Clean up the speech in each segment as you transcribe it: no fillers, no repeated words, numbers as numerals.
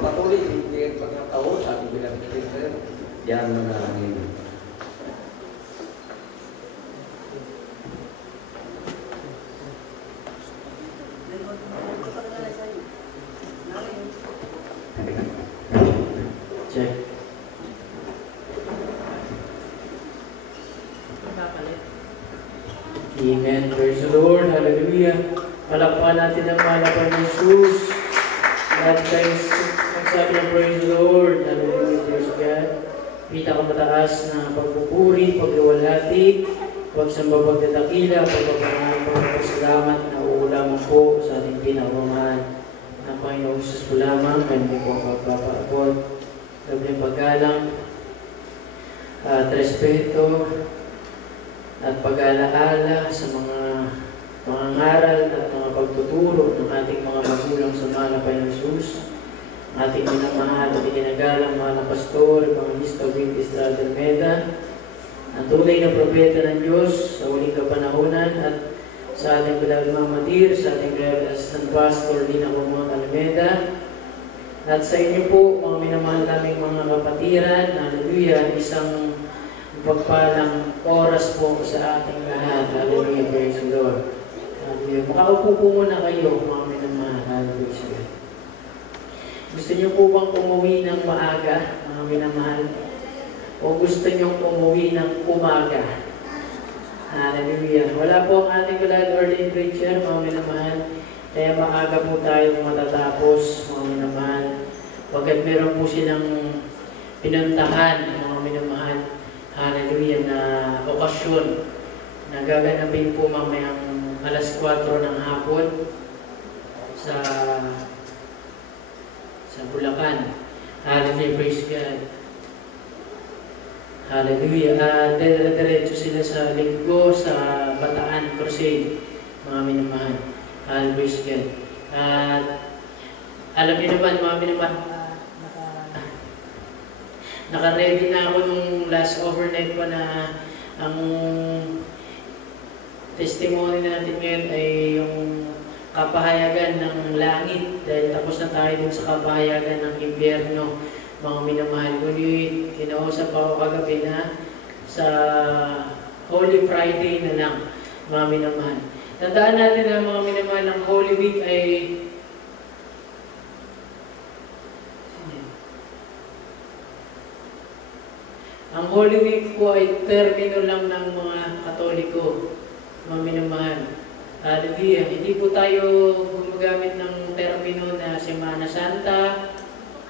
magpapatuloy, hindi pagkataon sa ating bilang Kristo. Yan manalangin. Check. Amen. Praise the Lord. Hallelujah. Palakpakan natin ang malapan ng Jesus. Lahat tayo magsabi ng praise the Lord. Hallelujah. Praise God. Pinakamataas na pagpupuri, pagluwalhati, pagsamba, pagdadakila, pagpapasalamat na uulaman po sa ating pinakamamahal na Panginoon Jesus po lamang. Kanya po ang pagpapaabot. Gabi paggalang at respeto at pag-alaala sa mga ngaral at mga pagtuturo ng ating mga magulang sa mahal na Panginoon Jesus, ating minamahal at ikinagalang mahal na pastor, Evangelista Vin Estrada Almeda, ang tunay na propeta ng Diyos sa huling kapanahunan, at sa ating bilang mamatir, sa ating bilang assistant pastor Lina Romon Almeda, at sa inyo po, mga minamahal naming mga kapatiran, hallelujah, isang pagpalang oras po sa ating lahat. Hallelujah, praise the Lord. Hallelujah. Makaupo po muna kayo, mga minamahal. Hallelujah. Gusto niyo po bang umuwi ng maaga, mga minamahal? O gusto niyo umuwi ng umaga? Hallelujah. Wala po ang ating glad ordained preacher, mga minamahal. Kaya maaga po tayo matatapos, mga minamahal. Pagkat meron po silang pinuntahan, mga minamahal. Hallelujah, na okasyon na gaganapin po mamayang alas 4 ng hapon sa Bulacan. Hallelujah, praise God. Hallelujah. Diretso sila sa linggo sa Bataan Crusade, mga minamahal. Hallelujah, praise God. Alam niyo naman, mga minamahal, naka-ready na ako nung last overnight pa na ang testimony natin ngayon ay yung kapahayagan ng langit, dahil tapos na tayo dun sa kapahayagan ng impyerno, mga minamahal. Ngunit kinausap ako kagabi na sa Holy Friday na lang, mga minamahal. Tandaan natin na mga minamahal, ang Holy Week ay ang Holy Week po ay termino lang ng mga Katoliko, mga minamahal. Hallelujah. Hindi po tayo gumagamit ng termino na Semana Santa.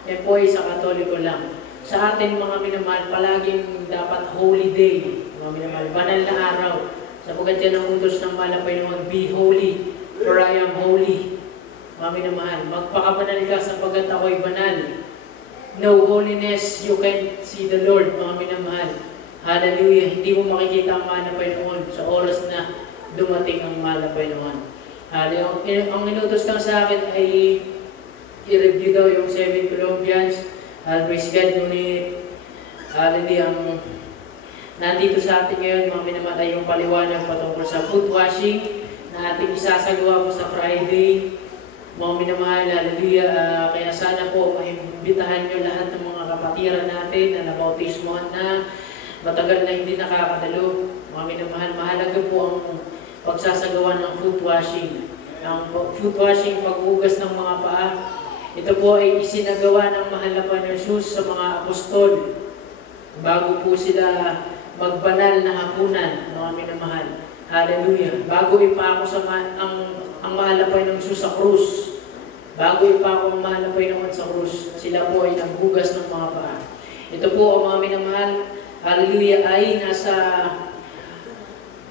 Yan po ay sa Katoliko lang. Sa atin, mga minamahal, palaging dapat holy day, mga minamahal, banal na araw. Sapagkat yan ang utos ng mahal na Panginoon, be holy, for I am holy. Mga minamahal, magpakabanal ka sapagkat ako'y banal. No holiness, you can't see the Lord, mga minamahal. Hallelujah. Hindi mo makikita ang mahal na Panginoon sa oras na dumating ang mahal na Panginoon. Hallelujah. Ang inutos lang sa akin ay i-review daw yung 7 Columbians. Praise God. Ngunit, hallelujah, ang nandito sa atin ngayon, mga minamahal, ay yung paliwanag patungkol sa foot washing na ating isasagawa po sa Friday. Mga minamahal, hallelujah, kaya sana po maimbitahan nyo lahat ng mga kapatiran natin na nabautismohan na, matagal na hindi nakakadalo. Mga minamahal, mahalaga po ang pagsasagawa ng foot washing. Ang foot washing, paghugas ng mga paa, ito po ay isinagawa ng mahal na Panginoon Jesus sa mga apostol bago po sila magbanal na hapunan, mga minamahal. Hallelujah. Bago ipako sa ang mahal na Panginoon Jesus sa krus. Bago ipako ang mahal na Panginoon sa krus, sila po ay naghugas ng mga paa. Ito po ang mga minamahal, hallelujah, ay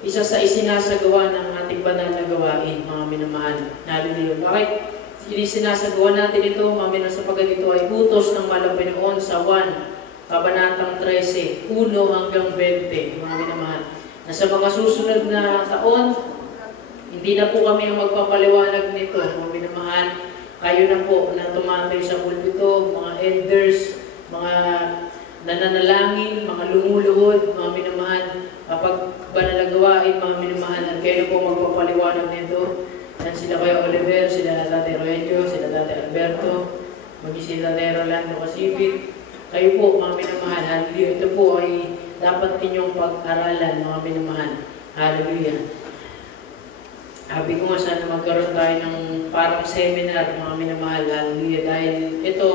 isa sa isinasagawa ng ating banal na gawain, mga minamahal. Hallelujah. Bakit isinasagawa natin ito, mga minamahal, sapagkat ito ay utos ng mahal na Panginoon sa 1 Kabanatang 13, 1 hanggang 20, mga minamahal. Na sa mga susunod na taon, hindi na po kami ang magpapaliwanag nito, mga minamahal. Kayo na po na tumatay sa pulpito, mga elders, mga nananalangin, mga lumuluhod, mga minamahal. Kapag banal na gawain, mga minamahal, at kayo na po magpapaliwanag nito. Yan sila Kuya Oliver, sila Tate Rogelio, sila Tate Alberto, maging sila Rolando Casibit. Kayo po, mga minamahal, hallelujah. Ito po ay dapat ninyong pag-aralan, mga minamahal. Hallelujah. Sabi ko nga sana magkaroon tayo ng parang seminar, mga minamahal, hallelujah. Dahil ito,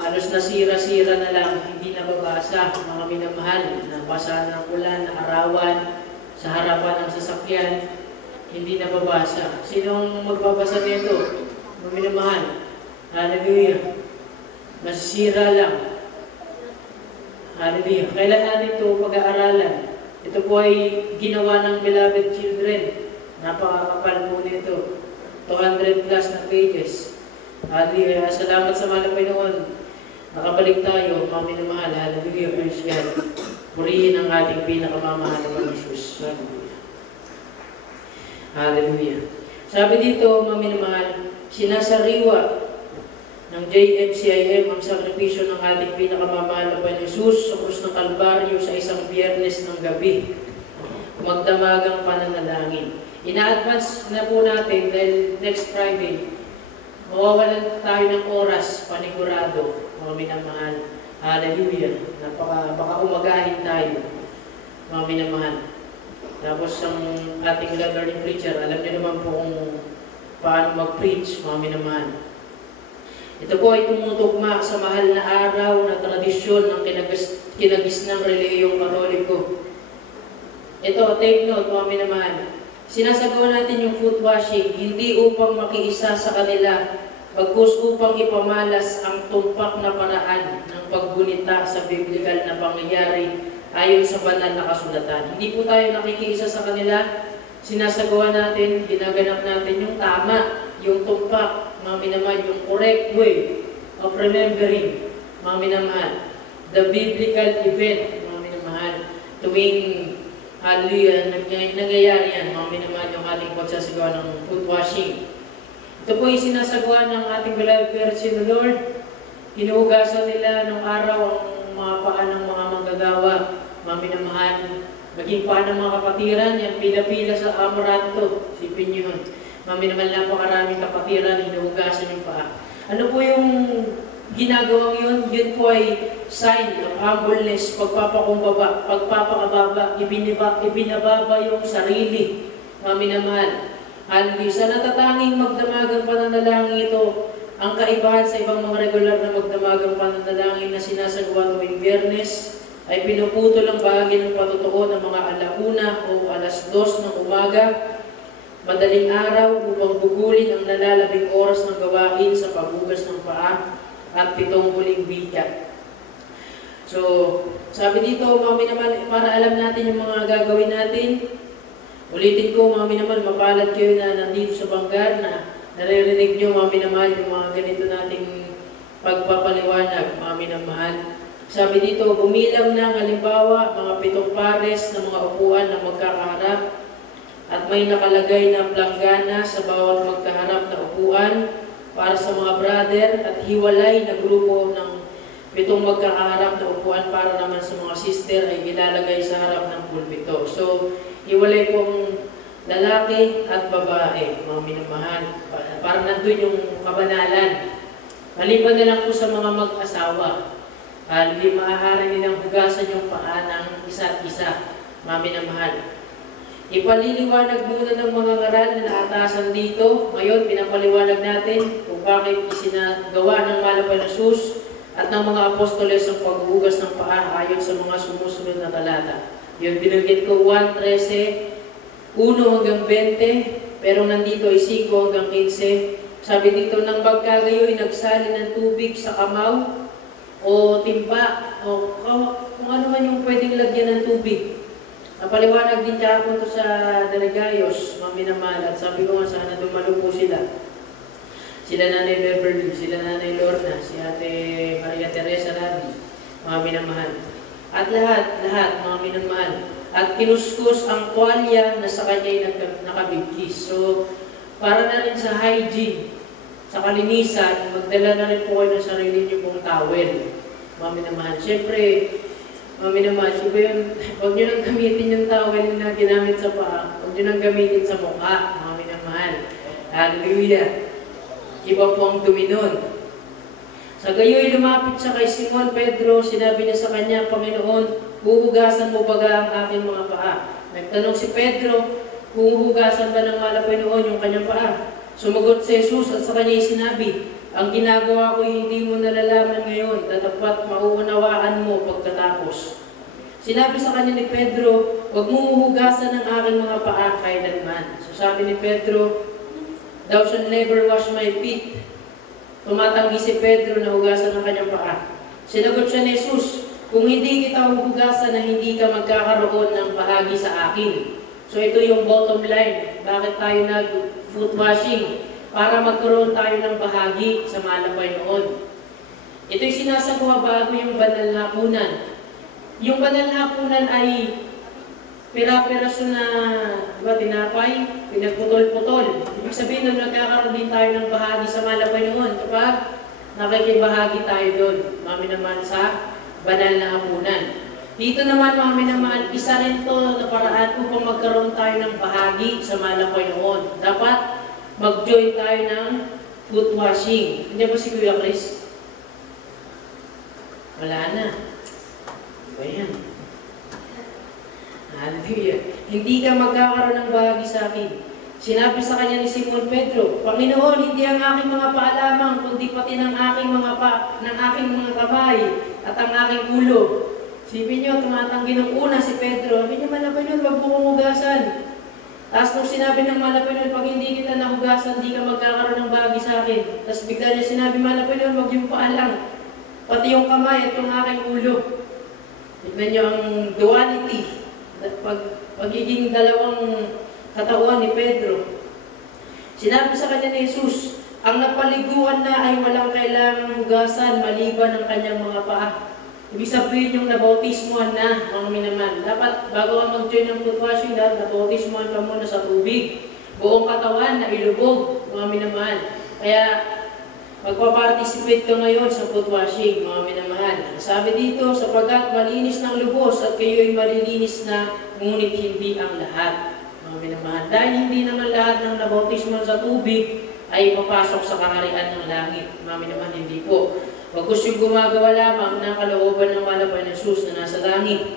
halos nasira-sira na lang, hindi nababasa, mga minamahal. Nabasa ng ulan, na arawan, sa harapan ng sasakyan, hindi nababasa. Sinong magbabasa nito? Mga minamahal, hallelujah. Nasisira lang. Hallelujah. Kailan natin ito pag-aaralan? Ito po ay ginawa ng beloved children. Napakakapal po nito. 200 plus na pages. Hallelujah. Salamat sa mahal na Panginoon. Nakabalik tayo, mga minamahal. Hallelujah. Praise God. Purihin ang ating pinakamamahal na Panginoon. Hallelujah. Hallelujah. Sabi dito, mga minamahal, sinasariwa ng JMCIM ang sakripisyo ng ating pinakamamahal na Panginoon Jesus sa krus ng Kalbaryo sa isang Biyernes ng gabi. Magdamagang pananalangin. Ina-advance na po natin dahil next Friday, mawawalan tayo ng oras, panigurado, mga minamahal. Hallelujah. Baka umagahin tayo, mga minamahal. Tapos ang ating learning preacher, alam niyo naman po kung paano mag-preach, mga minamahal. Ito po ay tumutugma sa mahal na araw na tradisyon ng kinagisnang relihiyong Katoliko. Ito, take note, mga minamahal. Sinasagawa natin yung foot washing, hindi upang makiisa sa kanila, bagkus upang ipamalas ang tumpak na paraan ng paggunita sa biblikal na pangyayari ayon sa banal na kasulatan. Hindi po tayo nakikiisa sa kanila, sinasagawa natin, ginaganap natin yung tama, yung tumpak, mga minamahal, yung correct way of remembering, mga minamahal, the biblical event, mga minamahal, tuwing hallelujah, nangyayari yan, mga minamahal, yung ating pagsasagawa ng foot washing. Ito po yung sinasagawa ng ating beloved Virgin the Lord. Hinuhugasan nila ng araw ang mga paa ng mga manggagawa, mga minamahal, maging paa ng mga kapatiran, yan pila-pila sa Amoranto, sipin nyo yun. Mga minamahal, napakaraming kapatiran, hinuhugasan yung paa. Ano po yung ginagawang yun? Yun po ay sign of humbleness, pagpapakumbaba, pagpapakababa, ibinababa yung sarili, mga minamahal. Hallelujah. Sa natatanging magdamagang pananalangin ito, ang kaibahan sa ibang mga regular na magdamagang pananalangin na sinasagawa tuwing Biyernes ay pinuputol ang bahagi ng patutuo ng mga alauna o alas 2 ng umaga, madaling araw upang bugulin ang nalalabing oras ng gawain sa paghugas ng paa at 7 huling wika. So, sabi dito, mga minamahal, para alam natin yung mga gagawin natin, ulitin ko, mga minamahal, mapalad kayo na nandito sa Banggar na naririnig nyo, mga minamahal, yung mga ganito nating pagpapaliwanag, mga minamahal. Sabi dito, bumilang ng halimbawa, mga 7 pares na mga upuan na magkakaharap at may nakalagay na planggana sa bawat magkaharap na upuan para sa mga brother at hiwalay na grupo ng 7 magkakaharap na upuan para naman sa mga sister ay ilalagay sa harap ng pulpito. So, hiwalay pong lalaki at babae, mga minamahal. Para nandun yung kabanalan. Maliban na lang po sa mga mag-asawa. Hindi maaari nilang hugasan yung paa ng isa't isa, mga minamahal. Ipaliliwanag muna ng mga ngaral na naatasan dito. Ngayon, pinapaliwanag natin kung bakit isinagawa ng mahal na Jesus at ng mga apostoles ang paghuhugas ng paa ayon sa mga sumusunod na talata. Yung binanggit ko 1:13, 1 hanggang 20, pero nandito ay 5 hanggang 15. Sabi dito, nang magkagayoy nagsali ng tubig sa kamaw o timba o kung ano man yung pwedeng lagyan ng tubig. Napaliwanag din kahapon to sa Delegayos, mga minamahal, at sabi ko nga sana dumalo po sila. Sila Nanay Beverly, sila Nanay Lorna, si Ate Maria Teresa Rabi, mga minamahal. At lahat, mga minamahal. At kinuskus ang tuwalya na sa kanya'y nakabigkis. So, para na rin sa hygiene, sa kalinisan, magdala na rin po kayo ng sarili niyo pong towel, mga minamahal. Siyempre, mga minamahal, huwag nyo nang gamitin yung towel na ginamit sa paa, huwag nyo nang gamitin sa mukha, mga minamahal. Hallelujah. Iba po ang dumi nun. Sa gayoy lumapit siya kay Simon Pedro, sinabi niya sa kanya, Panginoon, huhugasan mo baga ang aking mga paa? Nagtanong si Pedro, huhugasan ba ng malapoy noon yung kanyang paa? Sumagot si Jesus at sa kanya sinabi, ang ginagawa ko hindi mo nalalaman ngayon, tatapat mauunawaan mo pagkatapos. Sinabi sa kanya ni Pedro, huwag mo huhugasan ng aking mga paa kailanman. So sabi ni Pedro, thou shalt never wash my feet. Tumatanggi si Pedro na hugasan ng kanyang paa. Sinagot siya ni Jesus, kung hindi kita huhugasan na hindi ka magkakaroon ng bahagi sa akin. So ito yung bottom line. Bakit tayo nag-foot washing? Para magkaroon tayo ng bahagi sa malapay noon. Ito'y sinasagawa bago yung banal na hapunan. Yung banal na hapunan ay pira-piraso na tinapay, pinagputol-putol. Ibig sabihin na nagkakaroon din tayo ng bahagi sa malapay noon kapag nakikibahagi tayo doon, mami naman sa banal na hapunan. Dito naman, mami naman, isa rin to na paraan upang magkaroon tayo ng bahagi sa malapay noon. Dapat mag-join tayo ng foot washing. Hindi ba si Kuya Chris? Wala na. Ayan. Hallelujah. Hindi ka magkakaroon ng bahagi sa akin. Sinabi sa kanya ni Simon Pedro, Panginoon, hindi ang aking mga paa lamang, kundi pati ng aking mga kamay at ang aking ulo. Sipin niyo, tumatanggi ng una si Pedro. Sabi niya, malapay nun, wag mo kong hugasan. Tapos nung sinabi ng malapay nun, pag hindi kita nahugasan, hindi ka magkakaroon ng bahagi sa akin. Tapos bigla niya sinabi, malapay nun, wag yung paa lang. Pati yung kamay at yung aking ulo. Tignan niyo ang duality. Pagiging dalawang katawan ni Pedro. Sinabi sa kanya ni Jesus, ang napaliguan na ay walang kailangang hugasan maliban ng kanyang mga paa. Ibig sabihin yung nabautismuhan na, mga minaman. Dapat bago ka mag-join ng foot washing, dapat nabautismuhan ka muna sa tubig. Buong katawan na ilubog, mga minaman. Kaya magpa-participate ka ngayon sa foot washing, mga minamahal. Sabi dito, sapagkat malinis ng lubos at kayo'y malilinis na, ngunit hindi ang lahat, mga minamahal. Dahil hindi naman lahat ng nabautismuhan sa tubig ay papasok sa kaharian ng langit, mga minamahal, hindi po. Bagkus yung gumagawa lamang ng kalooban ng malapay ng Jesus na nasa langit.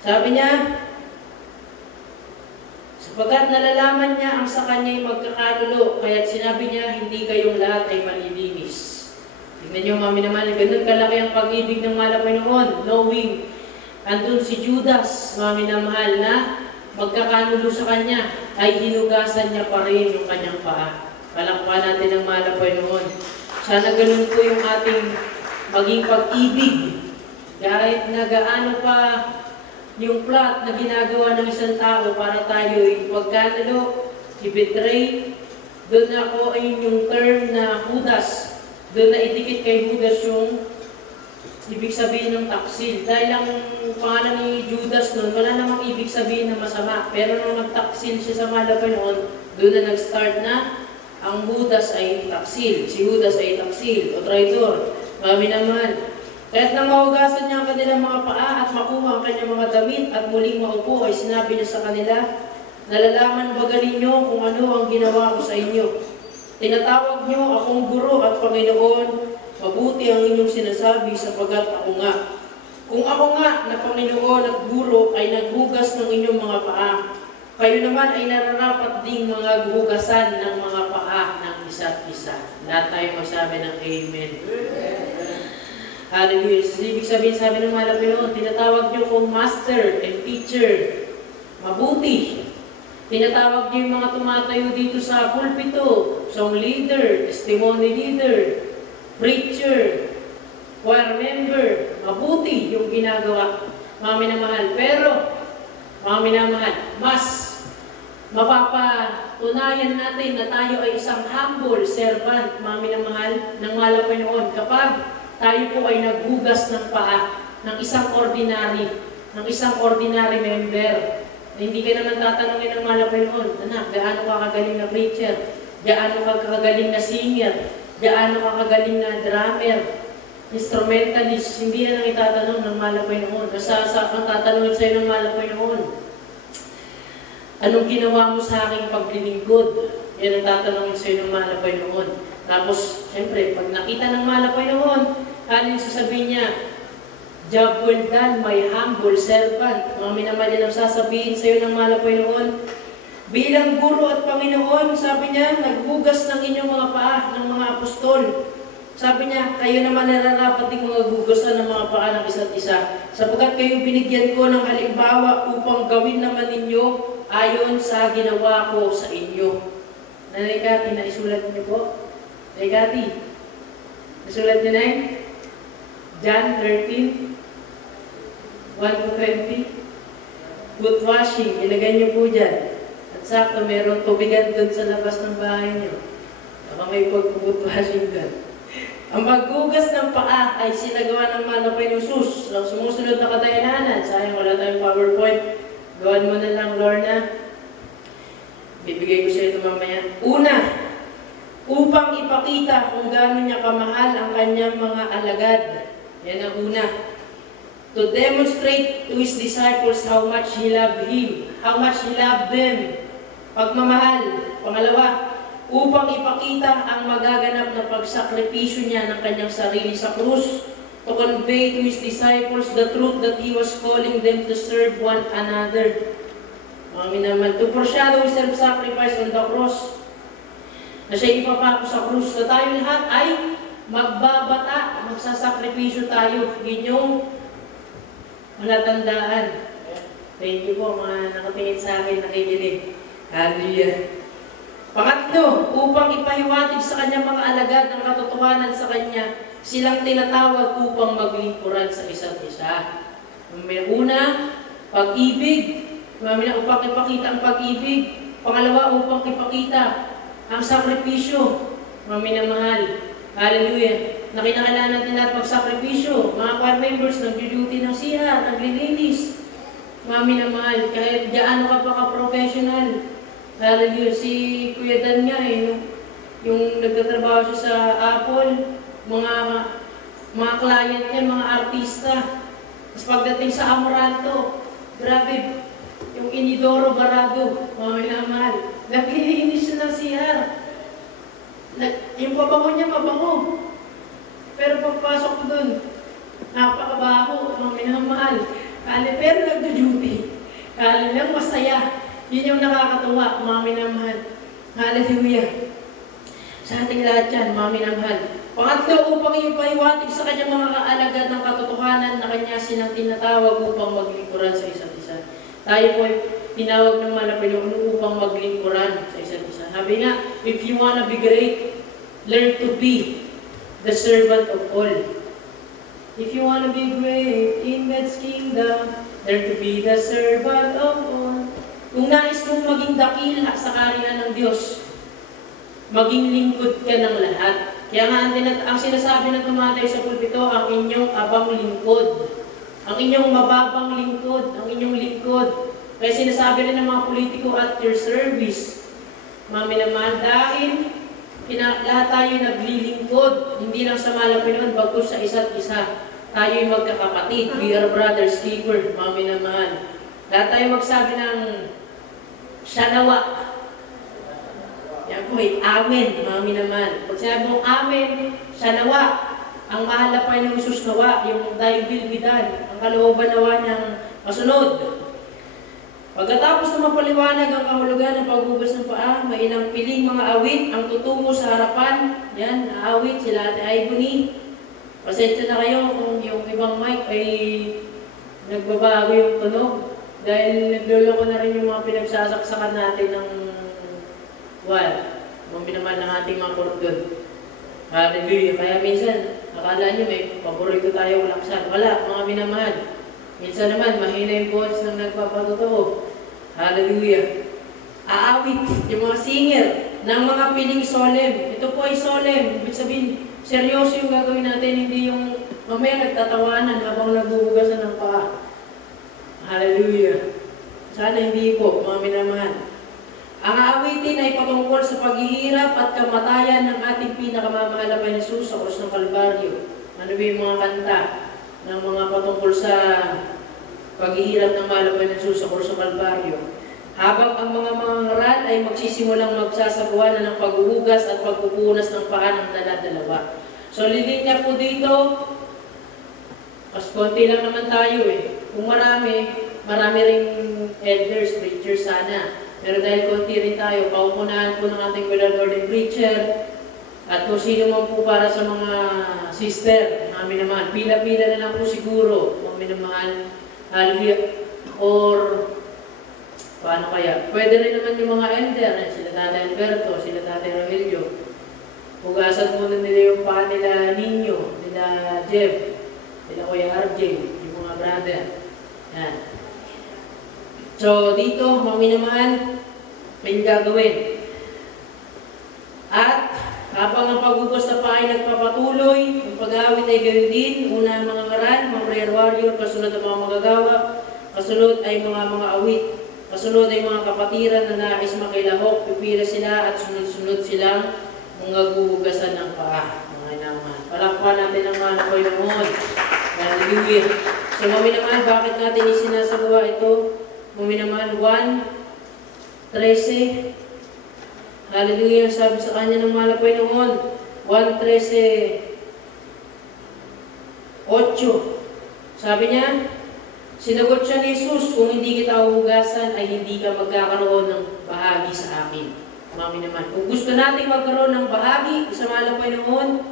Sabi niya, sapagkat nalalaman niya ang sa kanya'y magkakanulo, kaya't sinabi niya, hindi kayong lahat ay malilinis. Tignan niyo mga minamahal, ganun kalaki ang pag-ibig ng malapay noon, knowing, andun si Judas, mga minamahal, na magkakanulo sa kanya, ay hinugasan niya pa rin yung kanyang paa. Palakpan natin ang malapay noon. Sana ganun po yung ating maging pag-ibig. Kahit na gaano pa yung plot na ginagawa ng isang tao para tayo'y pagkanalo, i-betray, doon ako ay yung term na Judas. Doon na idikit kay Judas yung ibig sabihin ng taksil. Dahil ang pangalan ni Judas noon, wala namang ibig sabihin na masama. Pero nung nagtaksil siya sa malapay noon, doon na nag-start na ang Judas ay taksil. Si Judas ay taksil o traitor. Mami naman. Kaya't nang mahugasan niya ang kanilang mga paa at makuha ang kanyang mga damit at muling maupo ay sinabi niya sa kanila, nalalaman ba ninyo kung ano ang ginawa ko sa inyo? Tinatawag niyo akong guro at Panginoon, mabuti ang inyong sinasabi sapagat ako nga. Kung ako nga na Panginoon at guro ay naghugas ng inyong mga paa, kayo naman ay nararapat ding mga guhugasan ng mga paa ng isa't isa. Lahat tayo magsabi ng Amen. Hallelujah. Ibig sabihin, sabi ng mga Panginoon, tinatawag niyo kong master and teacher. Mabuti. Tinatawag niyo yung mga tumatayo dito sa pulpito, song leader, testimony leader, preacher, choir member. Mabuti yung ginagawa. Mga minamahal. Pero, mga minamahal, mas mapapatunayan natin na tayo ay isang humble servant, mga minamahal, ng malapay noon kapag tayo po ay naghugas ng paa ng isang ordinary member. Hindi ka naman tatanungin ng malapay noon, anak, gaano ka kagaling na preacher, gaano ka kagaling na singer, gaano ka kagaling na drummer, instrumentalist. Hindi yan ang itatanong ng malapay noon. Basta ang tatanungin sa'yo ng malapay noon, anong ginawa mo sa aking paglilingkod? Yan ang tatanungin sa'yo ng malapay noon. Tapos, siyempre, pag nakita ng malapay noon, Alin sasabihin niya, "Job well done, my humble servant." Mga minamahal ang sasabihin sa iyo ng mahal na Panginoon. Bilang guro at Panginoon, sabi niya, naghugas ng inyong mga paa ng mga apostol. Sabi niya, kayo naman nararapat ding mga gugasan ng mga paa ng isa't isa, sapagkat kayo binigyan ko ng halimbawa upang gawin naman ninyo ayon sa ginawa ko sa inyo. Nanay Cathy, naisulat niyo po? Nanay Cathy, nasulat niyo na yun? John 13, 1-20. Foot washing, ilagay niyo po dyan. At sakto, mayroong tubigan doon sa labas ng bahay niyo. Baka may pag-foot washing doon. Ang paghugas ng paa ay sinagawa ng mahal na Panginoong Jesus. Ang sumusunod na kadahilanan, sayang wala tayong PowerPoint. Gawan mo na lang, Lorna. Bibigay ko sa ito mamaya. Una, upang ipakita kung gaano niya kamahal ang kanyang mga alagad. Yan ang una. To demonstrate to His disciples how much He loved Him, how much He loved them. Pagmamahal. Pangalawa, upang ipakita ang magaganap na pagsakripisyo niya ng kanyang sarili sa krus, to convey to His disciples the truth that He was calling them to serve one another. Mga minamahal, to foreshadow His self-sacrifice on the cross, na siya ipapako sa krus, na tayo lahat ay magbabata, magsasakripisyo tayo. Yun yung malatandaan. Thank you po mga nakatingin sa akin, nakikinig. Hallelujah. Pangatlo, upang ipahiwatig sa kanyang mga alagad ng katotohanan sa kanya, silang tinatawag upang maglingkuran sa isa't isa. Una, pag-ibig. Upang ipakita ang pag-ibig. Pangalawa, upang ipakita ang sakripisyo. Mga minamahal. Hallelujah. Na kinakailangan natin lahat magsakripisyo. Mga choir members, nag-duty ng CR, naglilinis. Mga minamahal, kahit gaano ka pa ka-professional. Hallelujah. Si Kuya Dan nga yung nagtatrabaho siya sa Apple, mga client niya, mga artista. Tapos pagdating sa Amoranto, grabe, yung Inidoro Barado, mga minamahal, naglilinis siya ng CR. Yung pabango niya, mabango. Pero pagpasok ko dun, napakabaho, mga minamahal. Pero nagdo-duty. Lang masaya. Yun yung nakakatuwa, mga minamahal. Hallelujah. Sa ating lahat yan, mga minamahal. Pangatlo, upang ipahiwatig sa kanyang mga kaalagad ng katotohanan na kanya silang tinatawag upang maglingkuran sa isa't isa. Tayo po ay tinawag ng mahal na Panginoon upang maglingkuran sa isa't isa. Sabi nga, if you wanna be great, learn to be the servant of all. If you wanna be great in God's kingdom, learn to be the servant of all. Kung nais mong maging dakila sa kaharian ng Diyos, maging lingkod ka ng lahat. Kaya nga ang sinasabi na tumatay sa pulpito, ang inyong abang lingkod. Ang inyong mababang lingkod, ang inyong lingkod. Kaya sinasabi rin ng mga politiko at your service. Mga minamahal, dahil lahat tayo naglilingkod, hindi lang sa mahal na Panginoon, bagkus sa isa't isa. Tayo'y magkakapatid, we are brothers keeper, mga minamahal. Lahat tayo magsabi ng Shanawa. Yan po ay amen, mga minamahal. Pag sinabi mong amen, Shanawa, ang mahal na Panginoong Jesus nawa, yung thy will be done, ang kalooban nawa niyang masunod. Pagkatapos na mapaliwanag ang kahulugan ng paghugas ng paa, may ilang piling mga awit ang tutungo sa harapan. Yan, awit sila Ate Ibony. Pasensya na kayo kung yung ibang mic ay nagbabago yung tunog. Dahil naglolo ko na rin yung mga pinagsasaksakan natin ng mga minamahal ng ating mga kordon. Hallelujah. Kaya minsan, akala nyo may paborito tayo laksan. Wala, mga minamahal. Minsan naman, mahina yung boses ng nagpapatotoo. Hallelujah. Aawit, yung mga singer ng mga piling solemn. Ito po ay solemn. Ibig sabihin, seryoso yung gagawin natin, hindi yung mamaya nagtatawanan habang nagbubugasan ng paa. Hallelujah. Sana hindi po, mga minamahal. Ang aawitin ay patungkol sa paghihirap at kamatayan ng ating pinakamamahal na Jesus sa Krus ng Kalbaryo. Ano ba yung mga kanta ng mga patungkol sa paghihirap ng mahal na Jesus sa Krus ng Kalbaryo? Habang ang mga mangaral ay magsisimulang magsasagawa na ng paghuhugas at pagpupunas ng paa ng dala-dalawa. So, linya po dito, mas konti lang naman tayo eh. Kung marami ring elders, preachers sana. Pero dahil konti rin tayo, paupunahan po ng ating Lord and Preacher, at kung sino man po para sa mga sister, mga naman, pila-pila na lang po siguro, mga naman, hallelujah, or paano kaya? Pwede rin naman yung mga elder, sila Tatay Alberto, sila Tatay Rogelio. Hugasan muna nila yung paa nila Ninyo, nila Jeff, nila Kuya RJ, yung mga brother. Yan. So, dito, mga naman, may gagawin. At, habang ang paghugas na paa ay nagpapatuloy, ang pag-awit ay gawin din, una ang mga ngaran, mga prayer warrior, kasunod ang mga magagawa, kasunod ay mga awit, kasunod ay mga kapatiran na nais makilahok, pipila sila at sunod-sunod silang mga guhugasan ng paa. Mga naman. Palakpan natin ang mga Panginoon. Hallelujah. So, mami naman, bakit natin isinasagawa ito? Mami naman, 1:13. Hallelujah, sabi sa kanya ng mahal na Panginoon, 1:13:8. Sabi niya, sinagot siya ni Jesus, kung hindi kita huhugasan, ay hindi ka magkakaroon ng bahagi sa akin. Mami naman, kung gusto natin magkaroon ng bahagi sa mahal na Panginoon,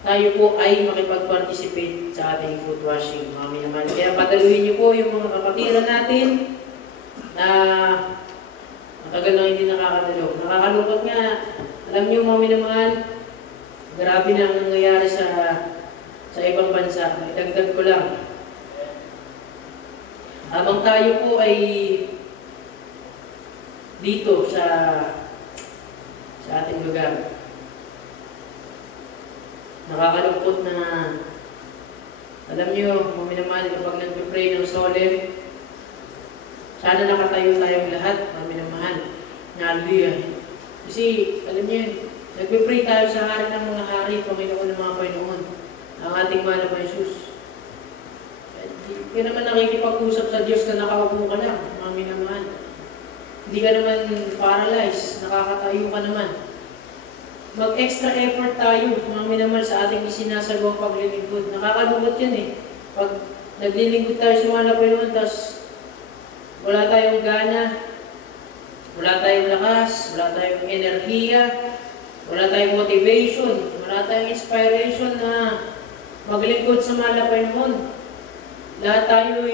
tayo po ay makipag-participate sa ating foot washing. Mami naman, kaya padaluhin niyo po yung mga kapatiran natin na matagal na hindi nakakadalo. Nakakalungkot nga. Alam niyo, mami naman, grabe na ang nangyayari sa ibang bansa. Idagdag ko lang. Habang tayo po ay dito sa ating lugar, nakakalungkot na, alam niyo, mami naman, kapag nag-pray ng solemn, sana nakatayo tayong lahat, mami naman. Hallelujah. Kasi, alam niyo, nagpipray tayo sa hari ng mga hari, Panginoon ng mga Panginoon, ang ating mahal na Jesus. Hindi ka naman nakikipag-usap sa Diyos na nakaupo ka lang, mami naman. Hindi ka naman paralyzed, nakakatayo ka naman. Mag-extra effort tayo, mami naman, sa ating isinasagawang paglilingkod. Nakakalungkot yan eh. Pag naglilingkod tayo sa mahal na Panginoon, tapos wala tayong gana, wala tayong lakas, wala tayong enerhiya, wala tayong motivation, wala tayong inspiration na maglingkod sa mahal na Panginoon. Lahat tayo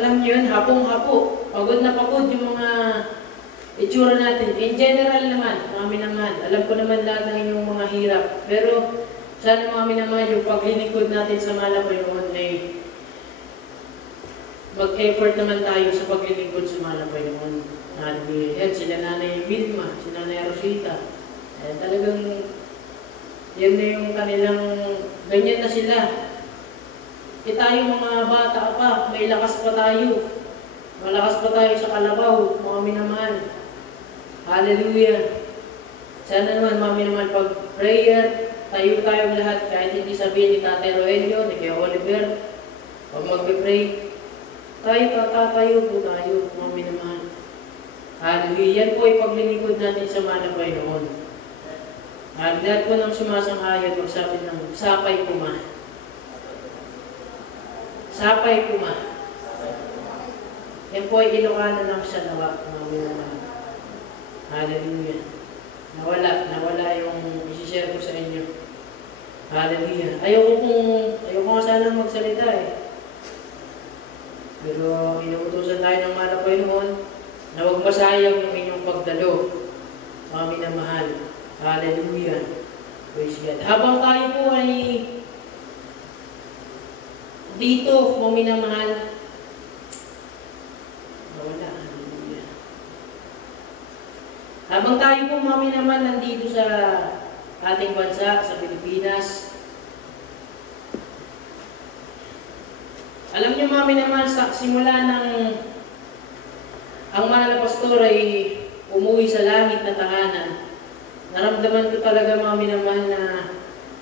alam niyo yun, hapong-hapo, pagod na pagod yung mga itsura natin. In general naman, mami naman, alam ko naman lahat ng inyong mga hirap. Pero sana mami naman yung paglilingkod natin sa mahal na Panginoon ay mag-effort naman tayo sa paglilingkod sa mahal na Panginoon. Yan, sila Nanay Vilma, sila Nanay Rosita. Talagang, yan na yung kanilang, ganyan na sila. Tayo mga bata pa, may lakas pa tayo. Malakas pa tayo sa kalabaw, mga minamahal. Hallelujah. Sana naman, mami naman, pag prayer, tayo tayong lahat, kahit hindi sabihin ni Tatay Rogelio, ni Kuya Oliver, pag mag-pray, tatayo po tayo, mami naman. Hallelujah. Yan po ay paglilingkod natin sa mahal na Panginoon. Lahat po ng sumasang-ayon, magsabi ng sapay puma. Sapay puma. Yan po ay Ilocano ng Sanawa, mami naman. Hallelujah. Nawala yung isi-share ko sa inyo. Hallelujah. Ayoko nga sana magsalita eh. Pero inuutosan tayo ng mahal na Panginoon na huwag masayang yung inyong pagdalo. Mami na mahal. Hallelujah. Praise God. Habang tayo po ay dito, mami na mahal, nawala. Hallelujah. Habang tayo po, mami naman, nandito sa ating bansa, sa Pilipinas, alam niyo, mami naman, sa simula ng ang mahal na pastor ay umuwi sa langit na tahanan, naramdaman ko talaga, mami naman, na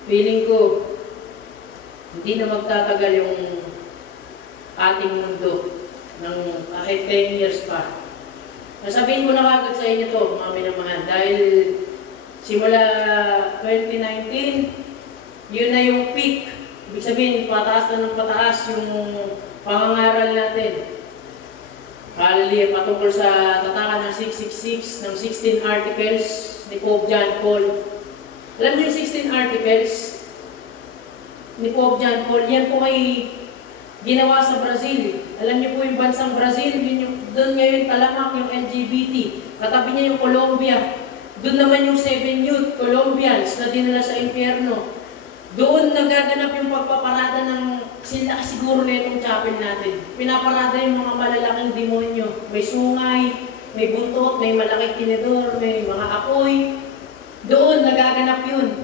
feeling ko hindi na magtatagal yung ating mundo ng kahit 10 years pa. Nasabihin ko na kagad sa inyo to, mami naman, dahil Simula 2019, yun na yung peak. Ibig sabihin, pataas na ng pataas yung pangangaral natin. Hallelujah, patungkol sa tatakan ng 666, ng 16 articles ni Pope John Paul. Alam niyo yung 16 articles ni Pope John Paul, yan po ay ginawa sa Brazil. Alam niyo po yung bansang Brazil, doon ngayon talamak yung LGBT. Katabi niya yung Colombia. Doon naman yung 7 youth Colombians na dinala sa impyerno. Doon nagaganap yung pagpaparada ng sila siguro na itong chapel natin. Pinaparada yung mga malalaking demonyo. May sungay, may buntot, may malaking tinidor, may mga apoy. Doon nagaganap yun.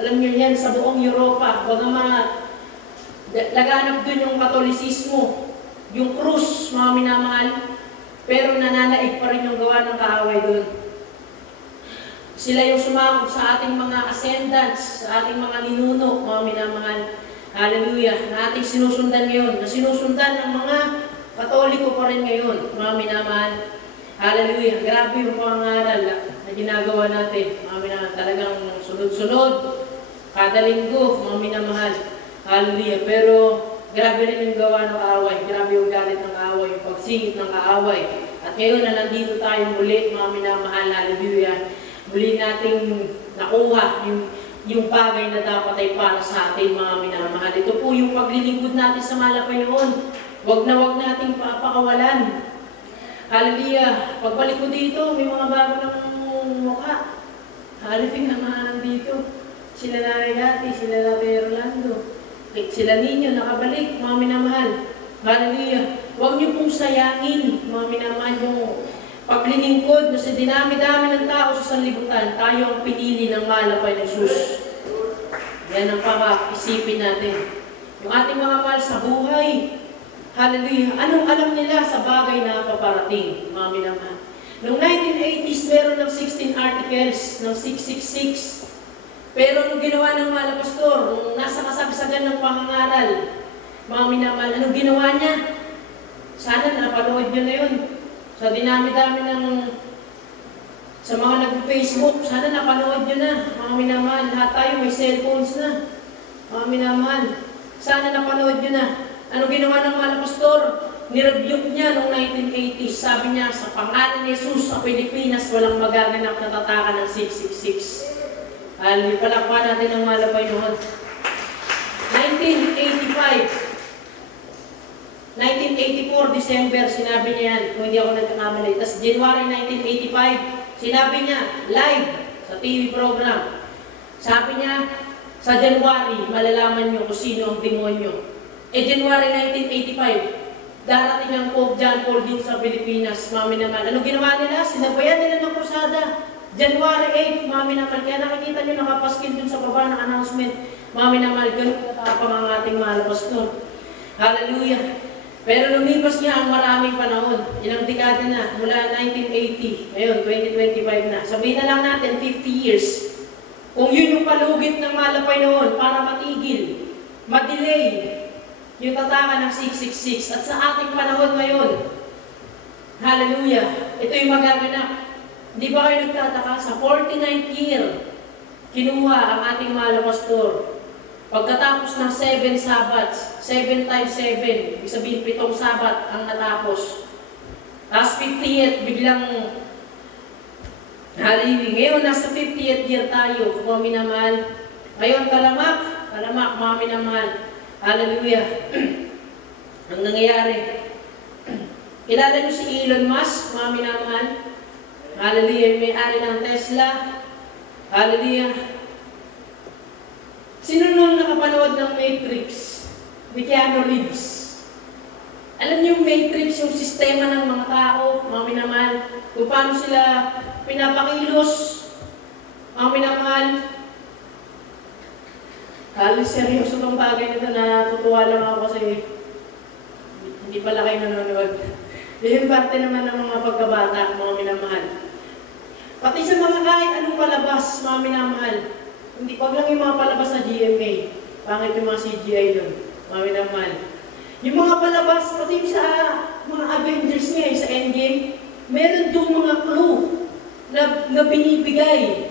Alam niyo yan sa buong Europa. Bagamat laganap doon yung Katolisismo, yung krus, mga minamahal, pero nananaig pa rin yung gawa ng kaaway doon. Sila yung sumakop sa ating mga ascendants, sa ating mga ninuno, mga minamahal. Hallelujah, na ating sinusundan ngayon, na sinusundan ng mga Katoliko pa rin ngayon, mga minamahal. Hallelujah, grabe yung pangaral na ginagawa natin, mga minamahal. Talagang sunod-sunod, kada linggo, mga minamahal. Hallelujah. Pero grabe rin yung gawa ng kaaway. Grabe yung galit ng kaaway, yung pagsingit ng kaaway. At ngayon na nandito tayo muli, mga minamahal. Hallelujah. Muli nating nakuha yung bagay na dapat ay para sa atin, mga minamahal. Ito po yung paglilingkod natin sa Malapayoon. Huwag nating papakawalan. Hallelujah. Pagbalik ko dito, may mga bago ng mukha. Hallelujah, mga nandito. Sila Nanay Dati, sila Tatay Rolando. Sila ninyo, nakabalik, mga minamahal. Hallelujah. Huwag niyo pong sayangin, mga minamahal, yung paglilingkod na sa dinami-dami ng tao sa sanlibutan, tayo ang pinili ng malapay na Jesus. Yan ang paka-isipin natin. Yung ating mga mahal sa buhay, hallelujah, anong alam nila sa bagay na paparating, mga minamahal? Noong 1980s, meron ng 16 articles ng 666. Pero anong ginawa ng mahal na pastor, nung nasa kasagsagan ng pangangaral, mga minamahal, anong ginawa niya? Sana napanood nyo na yun. Sa dinami-dami sa mga nag-Facebook, sana napanood nyo na, mga minamahal. Lahat tayo may cellphones na, mga minamahal. Sana napanood nyo na. Anong ginawa ng mahal na pastor? Nirebuke niya noong 1980s. Sabi niya, sa pangalan ni Jesus sa Pilipinas, walang magaganap na tatakan ng 666. Palakpan natin ang malapay noon. 1984, December, sinabi niya yan, kung hindi ako nagkakamali. Tapos January 1985, sinabi niya, live sa TV program. Sabi niya, sa January, malalaman niyo kung sino ang demonyo. January 1985, darating ang Pope John Paul din sa Pilipinas, mami naman. Ano ginawa nila? Sinabayan nila ng krusada. January 8, mami naman. Kaya nakikita nyo nakapaskin dun sa baba ng announcement. Mami naman, ganun katapang ang ating mahal na pastor. Hallelujah. Pero lumipas niya ang maraming panahon. Ilang dekada na, mula 1980. Ngayon, 2025 na. Sabihin na lang natin, 50 years. Kung yun yung palugit ng malapay noon para matigil, madelay, yung tatakan ng 666. At sa ating panahon ngayon, hallelujah, ito yung magaganap. Di ba kayo nagtataka? Sa 49th year, kinuha ang ating mahal na pastor. Pagkatapos ng 7 Sabbats, 7 times 7, ibig sabihin 7 Sabat ang natapos. Tapos 50th, biglang, hallelujah, ngayon nasa 50th year tayo, mga minamahal. Ngayon, talamak, mga minamahal. Hallelujah. Ang nangyayari, kilala niyo si Elon Musk, mga minamahal? Hallelujah, may-ari ng Tesla. Hallelujah. Sino nung nakapanood ng Matrix? Ni Keanu Reeves. Alam niyo yung Matrix, yung sistema ng mga tao, mga minamahal, kung paano sila pinapakilos, mga minamahal. Halos seryoso itong bagay nito na natutuwa lang ako kasi hindi pala kayo nanonood. Yung parte naman ng mga pagkabata, mga minamahal. Pati sa mga kahit anong palabas, mga minamahal. Hindi pag lang yung mga palabas sa GMA. Pangit yung mga CGI doon, mga minamahal. Yung mga palabas, pati sa mga Avengers niya, sa Endgame, meron doon mga clue na binibigay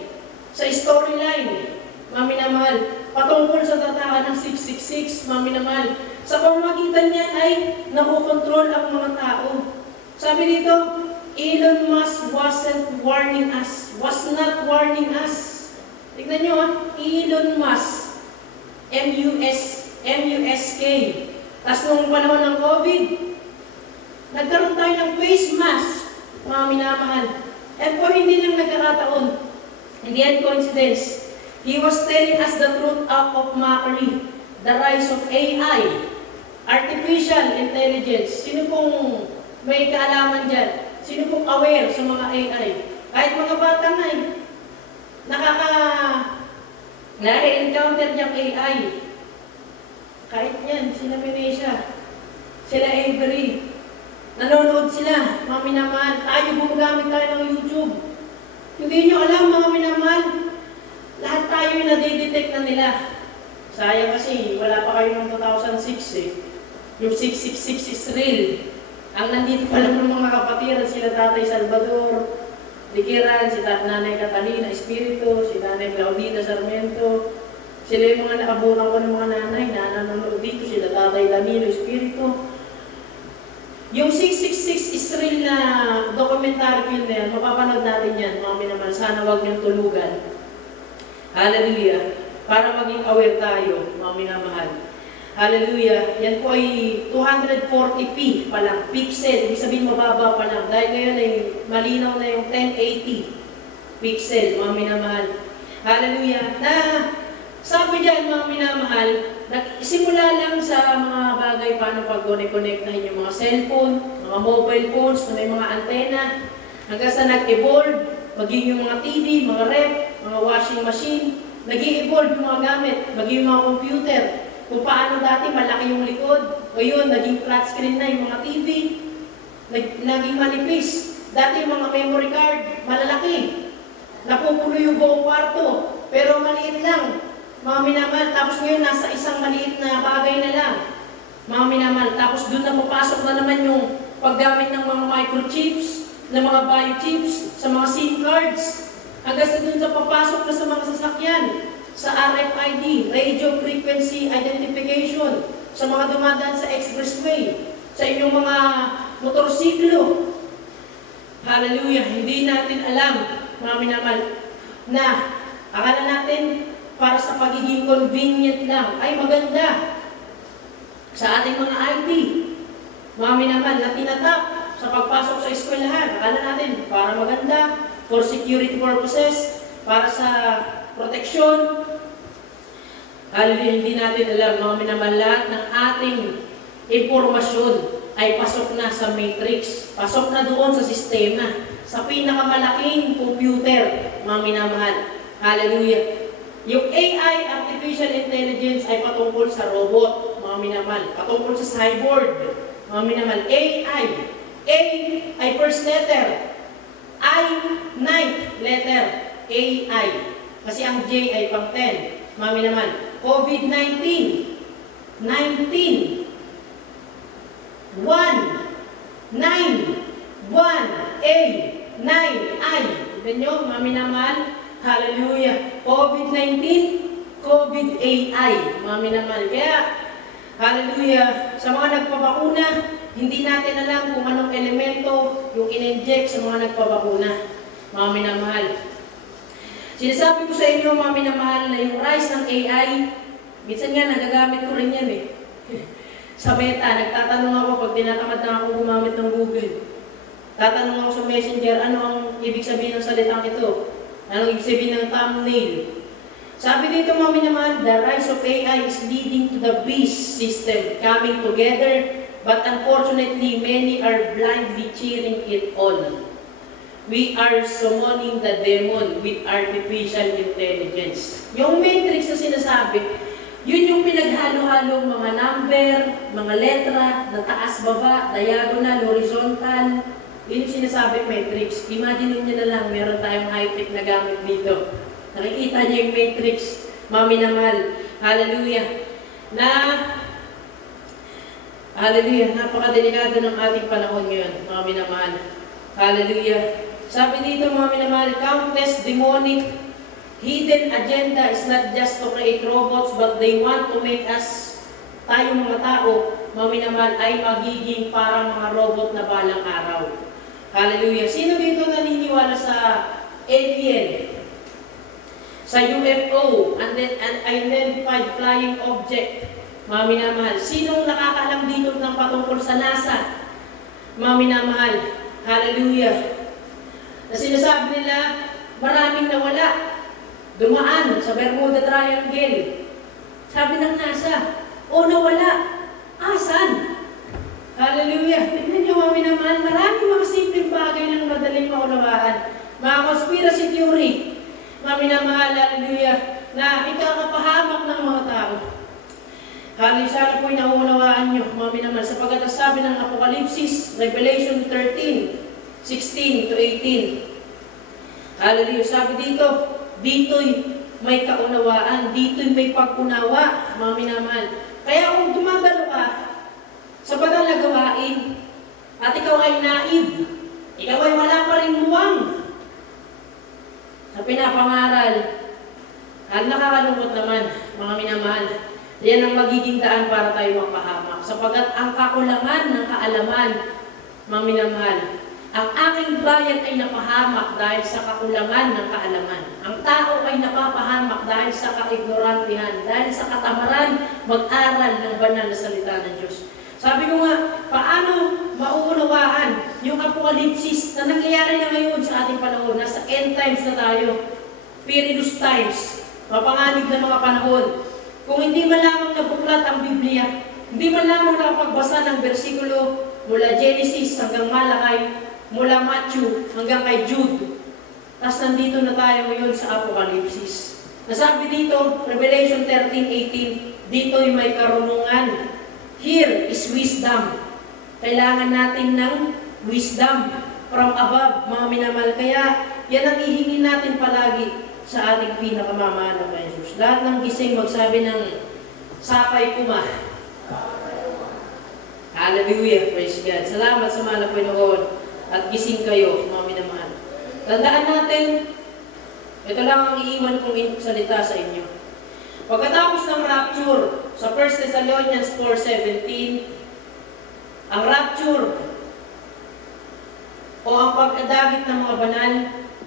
sa storyline, mga minamahal, patungkol sa tataka ng 666, mga minamahal. Sa pamamagitan niyan ay nakokontrol ang mga tao. Sabi dito, Elon Musk was not warning us. Tignan nyo Elon Musk, M-U-S-K. Tapos nung panahon ng COVID, nagkaroon tayo ng face mask, mga minamahal. At po hindi lang nagkakataon, hindi yan coincidence. He was telling us the truth out of mockery, the rise of AI, artificial intelligence. Sino pong may kaalaman dyan? Sino pong aware sa mga AI? Kahit mga bata na naka-encounter niyang AI. Kahit yan, sila Venetia, sila Avery, nanonood sila, mga minamahal. Tayo gumagamit tayo ng YouTube. Hindi nyo alam, mga minamahal, lahat tayo yung nadidetect na nila. Sayang kasi, wala pa kayo ng 2006 Yung 666 is real. Ang nandito pa lang ng mga kapatiran, sila Tatay Salvador, Likiran, si Nanay Catalina Espiritu, si Nanay Claudina Sarmiento, sila yung mga nakabutan ko ng mga nanay na nanonood dito, sila Tatay Danilo Espiritu. Yung 666 is real na documentary film na yan, mapapanood natin yan, mga minamahal, sana huwag niyong tulugan. Hallelujah. Para maging aware tayo, mga minamahal. Hallelujah. Yan po ay 240p pa lang, pixel. Ibig sabihin mababa pa lang. Dahil ngayon ay malinaw na yung 1080 pixel, mga minamahal. Hallelujah. Na sabi dyan, mga minamahal, simula lang sa mga bagay paano pag-connect-connectahin yung mga cellphone, mga mobile phones na may mga antena, hanggang sa nag-evolve, maging yung mga TV, mga rep, mga washing machine, nag-i-evolve yung mga gamit, maging yung mga computer. Kung paano dati malaki yung likod, ngayon naging flat screen na yung mga TV, naging manipis. Dati yung mga memory card, malalaki. Napupuno yung buong kwarto, pero maliit lang. Mga minamahal, tapos ngayon nasa isang maliit na bagay na lang. Mga minamahal, tapos doon na papasok na naman yung paggamit ng mga microchips, ng mga biochips, sa mga SIM cards. Hanggang sa doon sa papasok na sa mga sasakyan, sa RFID, Radio Frequency Identification, sa mga dumadaan sa expressway, sa inyong mga motorsiklo. Hallelujah! Hindi natin alam, mga minamahal, na akala natin para sa pagiging convenient lang ay maganda sa ating mga IT. Mga minamahal, na tinatap sa pagpasok sa eskwelahan, akala natin para maganda, for security purposes, para sa proteksyon. Hallelujah, hindi natin alam, mga minamahal, lahat ng ating impormasyon ay pasok na sa matrix, pasok na doon sa sistema, sa pinakamalaking computer, mga minamahal. Hallelujah. Yung AI, artificial intelligence, ay patungkol sa robot, mga minamahal, patungkol sa cyborg, mga minamahal. AI, A ay first letter, I, ninth letter, AI. Kasi ang J ay pang 10. Mga minamahal, COVID-19, 19, 1, 9, 1, A, 9, I. Tignan nyo, mga minamahal, hallelujah. COVID-19, COVID-AI, mga minamahal. Kaya, hallelujah, sa mga nagpabakuna, hindi natin alam kung anong elemento yung in-inject sa mga nagpabakuna, mga minamahal. Sinasabi ko sa inyo, mga minamahal, na yung rise ng AI, minsan nga nagagamit ko rin yan sa Meta, nagtatanong ako pag tinatamad na ako gumamit ng Google. Tatanong ako sa Messenger, ano ang ibig sabihin ng salitang ito? Ano ang ibig sabihin ng thumbnail? Sabi dito, mga minamahal, the rise of AI is leading to the beast system coming together, but unfortunately, many are blindly cheering it on. We are summoning the demon with artificial intelligence. Yung matrix na sinasabi, yun yung pinaghalo-halong mga number, mga letra, na taas, baba, diagonal, horizontal. Yun yung sinasabi matrix. Imagine nyo na lang, meron tayong high-tech na gamit dito. Nakikita niyo yung matrix, mga minamahal. Hallelujah. Hallelujah. Napakadelikado ng ating panahon ngayon, mga minamahal. Hallelujah. Sabi dito, mga minamahal, countless demonic hidden agenda is not just to create robots, but they want to make us, tayong mga tao, maminamahal, ay magiging parang mga robot na balang araw. Hallelujah. Sino dito naniniwala sa alien? Sa UFO, unidentified flying object? Maminamahal. Sinong nakakaalam dito ng patungkol sa NASA? Maminamahal. Hallelujah. Na sinasabi nila, maraming nawala. Dumaan sa Bermuda Triangle. Sabi ng NASA, nawala. Asan? Hallelujah. Tignan niyo, maminamahal, maraming mga simpleng bagay na madaling maunawaan. Mga conspiracy theory, maminamahal, hallelujah, na ikakapahamak ng mga tao. Hallelujah, sana po'y nauunawaan niyo, maminamahal, sapagkat ang sabi ng Apocalypse, Revelation 13:16 to 18. Hallelujah, sabi dito, dito'y may kaunawaan, dito'y may pag-unawa, maminamahal. Kaya kung dumagalo ka sa banal na gawain, at ikaw ay naib, ikaw ay wala pa rin muwang sa pinapangaral, ang nakakalungkot naman, mga minamahal, yan ang magiging daan para tayo mapahamak. Sapagkat ang kakulangan ng kaalaman, mga minamahal, ang aking bayan ay napahamak dahil sa kakulangan ng kaalaman. Ang tao ay napapahamak dahil sa kaignorantihan, dahil sa katamaran mag-aral ng banal na salita ng Diyos. Sabi ko nga, paano mauunawaan yung apokalipsis na nangyayari na ngayon sa ating panahon? Nasa end times na tayo, perilous times, mapanganib na mga panahon. Kung hindi man lamang nabuklat ang Biblia, hindi man lamang nakapagbasa ng bersikulo mula Genesis hanggang Malakay, mula Matthew hanggang kay Jude, tapos nandito na tayo ngayon sa apokalipsis. Nasabi dito, Revelation 13:18, dito'y may karunungan. Here is wisdom. Kailangan natin ng wisdom from above, mga minamahal. Kaya yan ang ihingin natin palagi sa ating pinakamamahal na Jesus. Lahat ng gising magsabi ng sapay kuma. Hallelujah, praise God. Salamat sa mahal na Panginoon at gising kayo, mga minamahal. Tandaan natin, ito lang ang iiwan kong salita sa inyo. Pagkatapos ng rapture, sa 1 Thessalonians 4:17, ang rapture o ang pagkadagit ng mga banal,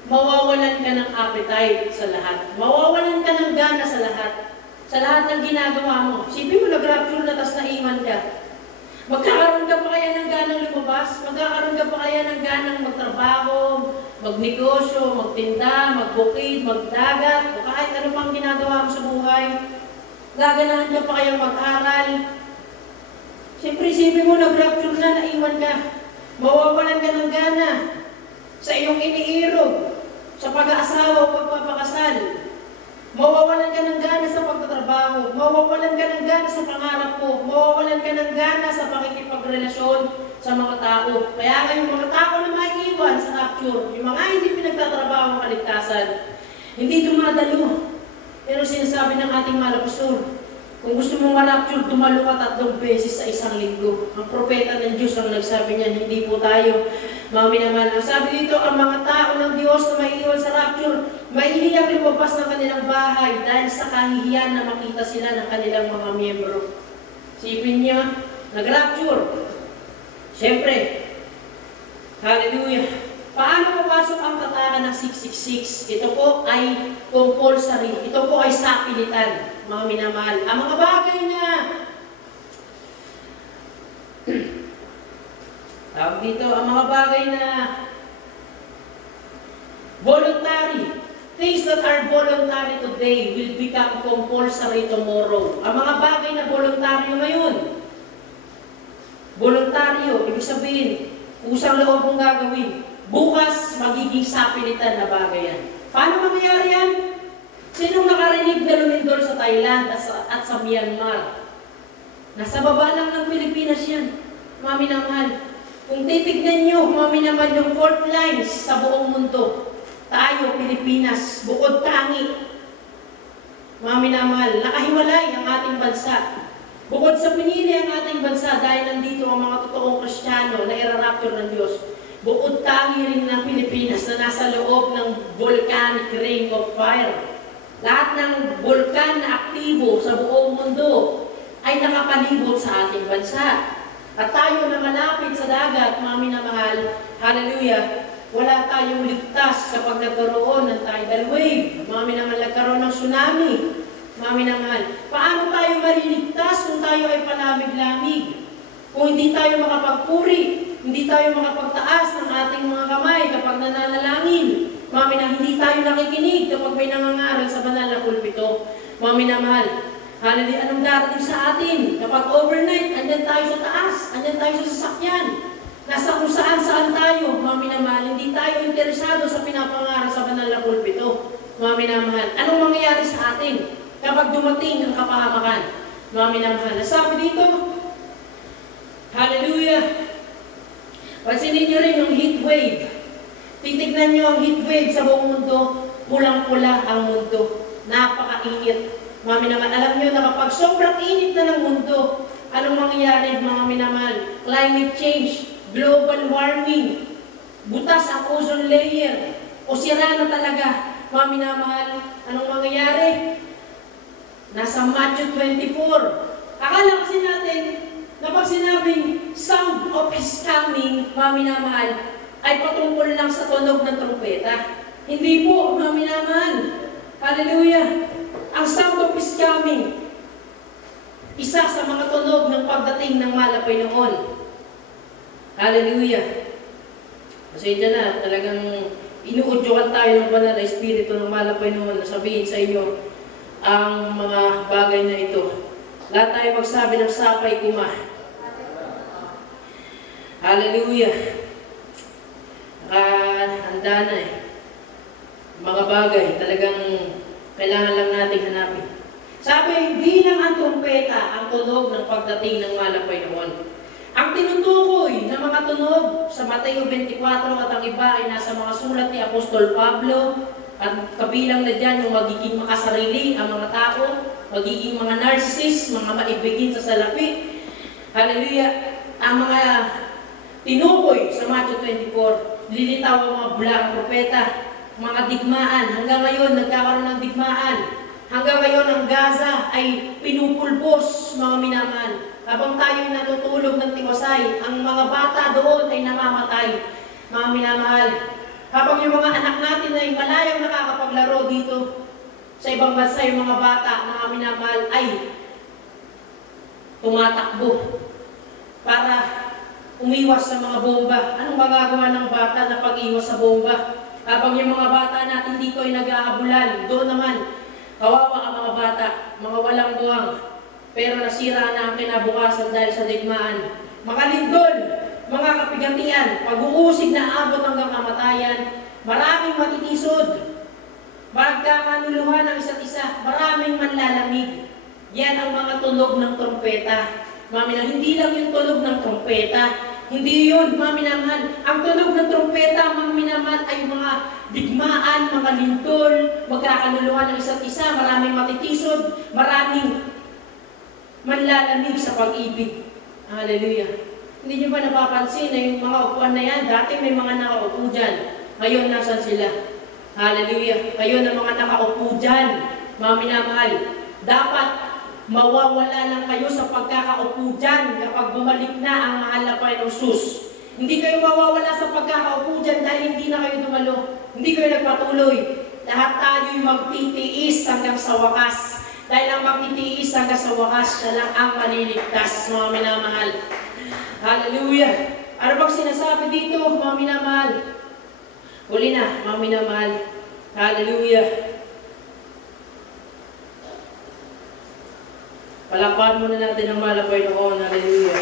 mawawalan ka ng appetite sa lahat. Mawawalan ka ng gana sa lahat. Sa lahat ng ginagawa mo. Sipin mo, nag-rapture na, tas naiwan ka. Magkakaroon ka pa kaya ng ganang lumabas? Magkakaroon ka pa kaya ng ganang magtrabaho, magnegosyo, magtinda, magbukid, magdagat, o kahit ano pang ginagawa mo sa buhay? Gaganahan ka pa kaya mag-aral? Siyempre, isipin mo, nag-rapture na, naiwan ka. Mawawalan ka ng gana sa iyong iniirog, sa pag-aasawa o pagpapakasal. Mawawalan ka ng gana sa pagtatrabaho. Mawawalan ka ng gana sa pangarap mo. Mawawalan ka ng gana sa pakikipagrelasyon sa mga tao. Kaya nga yung mga tao na maiiwan sa rapture, yung mga hindi pinagtatrabaho ng kaligtasan, hindi dumadalo. Pero sinasabi ng ating mahal na pastor, kung gusto mong ma-rapture, dumalo ka 3 beses sa isang linggo. Ang propeta ng Diyos ang nagsabi niyan, hindi po tayo. Mga minamahal, ang sabi dito, ang mga tao ng Diyos na maiiwan sa rapture, mahihiyang lumabas ng kanilang bahay dahil sa kahihiyan na makita sila ng kanilang mga miyembro. Sipin niya, nag-rapture. Siyempre, hallelujah. Paano papasok ang tatakan ng 666? Ito po ay compulsory. Ito po ay sapilitan, mga minamahal. Ang mga bagay na tawag dito, ang mga bagay na voluntary, things that are voluntary today will become compulsory tomorrow. Ang mga bagay na voluntaryo ngayon, voluntaryo, ibig sabihin, kusang loob mong gagawin. Bukas, magiging sapilitan na bagay yan. Paano mangyayari yan? Sinong nakarinig na lumindol sa Thailand at sa Myanmar? Nasa baba lang ng Pilipinas yan. Mami naman, kung titignan nyo, mami naman yung fault lines sa buong mundo. Tayo, Pilipinas, bukod tangi. Mami naman, nakahiwalay ang ating bansa. Bukod sa pinili ang ating bansa dahil nandito ang mga totoong Kristiyano na irarapture ng Diyos. Bukod tangi rin ng Pilipinas na nasa loob ng volcanic ring of fire. Lahat ng bulkan na aktibo sa buong mundo ay nakapalibot sa ating bansa. At tayo na malapit sa dagat, mga minamahal, hallelujah, wala tayong ligtas kapag nagkaroon ng tidal wave. Mga minamahal, nagkaroon ng tsunami. Mga minamahal, paano tayo mariligtas kung tayo ay palamig-lamig? Kung hindi tayo makapagpuri, hindi tayo makapagtaas ng ating mga kamay kapag nananalangin. Mga minamahal, hindi tayo nakikinig kapag may nangangaral sa banal na pulpito. Mga minamahal, hallelujah, anong darating sa atin? Kapag overnight, andyan tayo sa taas, andyan tayo sa sasakyan. Nasa kung saan tayo, mga minamahal, hindi tayo interesado sa pinapangaral sa banal na pulpito. Mga minamahal, anong mangyayari sa atin kapag dumating ang kapahamakan? Mga minamahal, nasabi dito, hallelujah, pansinin nyo rin yung heat wave. Titignan nyo ang heat wave sa buong mundo, pulang-pula ang mundo. Napakainit. Mga minamahal, alam nyo na kapag sobrang init na ng mundo, anong mangyayari, mga minamahal? Climate change, global warming, butas ang ozone layer, o sira na talaga. Mga minamahal, anong mangyayari? Nasa Matthew 24. Akala kasi natin na pag sinabing sound of His coming, mga minamahal, ay patungkol lang sa tunog ng trumpeta. Hindi po, mga minamahal. Hallelujah. Ang sound of His coming, isa sa mga tunog ng pagdating ng malapay noon. Hallelujah. Pasensya na, talagang inuudyokan tayo ng banal na espiritu ng malapay noon na sabihin sa inyo ang mga bagay na ito. Lahat tayo magsabi ng sapay kuma. Hallelujah. Handa na eh. Mga bagay, talagang kailangan lang nating hanapin. Sabi, bilang ang trumpeta ang tunog ng pagdating ng malapay noon. Ang tinutukoy ng mga tunog sa Mateo 24 at ang iba ay nasa mga sulat ni Apostol Pablo at kabilang na dyan yung magiging makasarili ang mga tao, magiging mga narcissist, mga maibigin sa salapi. Hallelujah. Ang mga tinukoy sa Matthew 24, lilitaw ang mga bulang propeta, mga digmaan. Hanggang ngayon, nagkakaroon ng digmaan. Hanggang ngayon, ang Gaza ay pinupulbos, mga minamahal. Habang tayo ay natutulog ng tiwasay, ang mga bata doon ay namamatay, mga minamahal. Habang yung mga anak natin ay malayang nakakapaglaro dito sa ibang bansa, yung mga bata, mga minamahal, ay tumatakbo para umiwas sa mga bomba. Anong magagawa ng bata na pag-iwas sa bomba? Habang yung mga bata natin dito ay nag-aabulan, doon naman, kawawa ang mga bata, mga walang buwang, pero nasira na ang kinabukasan dahil sa digmaan. Mga lindol, mga kapigatian, pag-uusig na abot hanggang kamatayan, maraming matitisod, magkakanuluhan ng isa't isa, maraming manlalamig. Yan ang mga tunog ng trompeta. Mami, hindi lang yung tunog ng trompeta, hindi yun, mga minamahal. Ang tunog ng trompeta, mga minamahal, ay mga digmaan, mga lindol, magkakanuluhan ng isa't isa, maraming matitisod, maraming manlalamig sa pag-ibig. Hallelujah. Hindi nyo ba napapansin na yung mga upuan na yan, dati may mga nakaupo dyan. Ngayon, nasan sila? Hallelujah. Ngayon ang mga nakaupo dyan, mga minamahal, dapat mawawala lang kayo sa pagkakaupo dyan kapag bumalik na ang mahal na Panginoong Sus. Hindi kayo mawawala sa pagkakaupo dyan dahil hindi na kayo dumalo. Hindi kayo nagpatuloy. Lahat tayo'y magtitiis hanggang sa wakas. Dahil ang magtitiis hanggang sa wakas, siya lang ang maliligtas, mga minamahal. Hallelujah! Ano bang sinasabi dito, mga minamahal? Huli na, mga minamahal. Hallelujah! Palakpakan muna natin ang malapay noon. Hallelujah!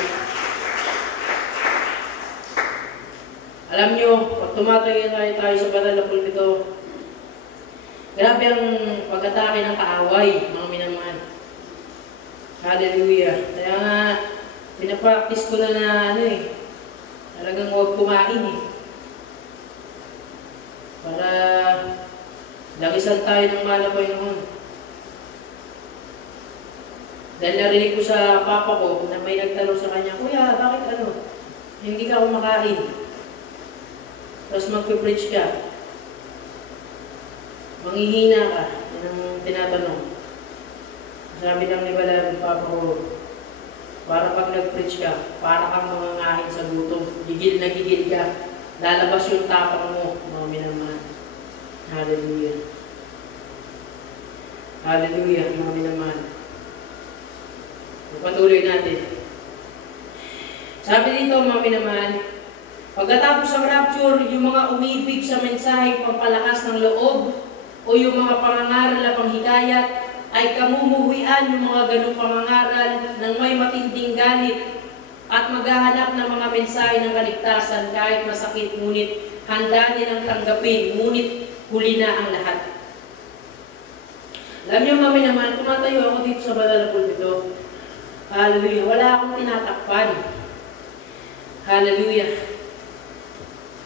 Alam nyo, pag tumatay tayo sa banal na pulpito, grabe ang pag-atake ng kaaway, mga minamahal. Hallelujah! Kaya nga, pinapractice ko na talagang huwag kumain para lagisan tayo ng malapay noon. Dahil narinig ko sa papa ko na may nagtanong sa kanya, Kuya, bakit hindi ka kumakain? Tapos magpe-preach ka. Manghihina ka. Yan ang tinatanong. Sabi lang ni Balan, Papa ko, para pag nag-preach ka, para kang mangangahin sa gutom. Gigil na gigil ka. Lalabas yung tapang mo, mga minamahal. Hallelujah. Hallelujah, mga minamahal. Patuloy natin. Sabi dito, mga minamahal, pagkatapos ng rapture, yung mga umibig sa mensaheng pampalakas ng loob o yung mga pangangaral na panghikayat ay kamumuhian yung mga ganong pangangaral ng may matinding galit at maghahanap ng mga mensahe ng kaligtasan kahit masakit, ngunit handa nilang tanggapin, ngunit huli na ang lahat. Alam niyo, mga minamahal, tumatayo ako dito sa banal na pulpito. Hallelujah. Wala akong tinatakpan. Hallelujah.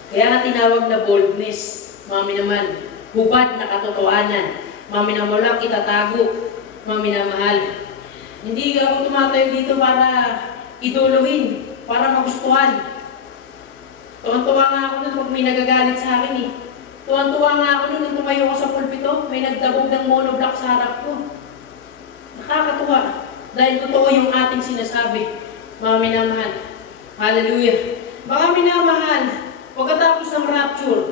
Kaya nga tinawag na boldness, mga minamahal. Hubad na katotohanan. Mga minamahal, walang itatago. Mga minamahal. Hindi ako tumatayo dito para iduluhin, para magustuhan. Tuwan-tuwa nga ako nun pag may nagagalit sa akin eh. Tuwan-tuwa nga ako nun nung tumayo ko sa pulpito, may nagdabog ng monoblock sa harap ko. Nakakatuwa. Dahil totoo yung ating sinasabi, mga minamahal. Hallelujah. Mga minamahal, pagkatapos ng rapture,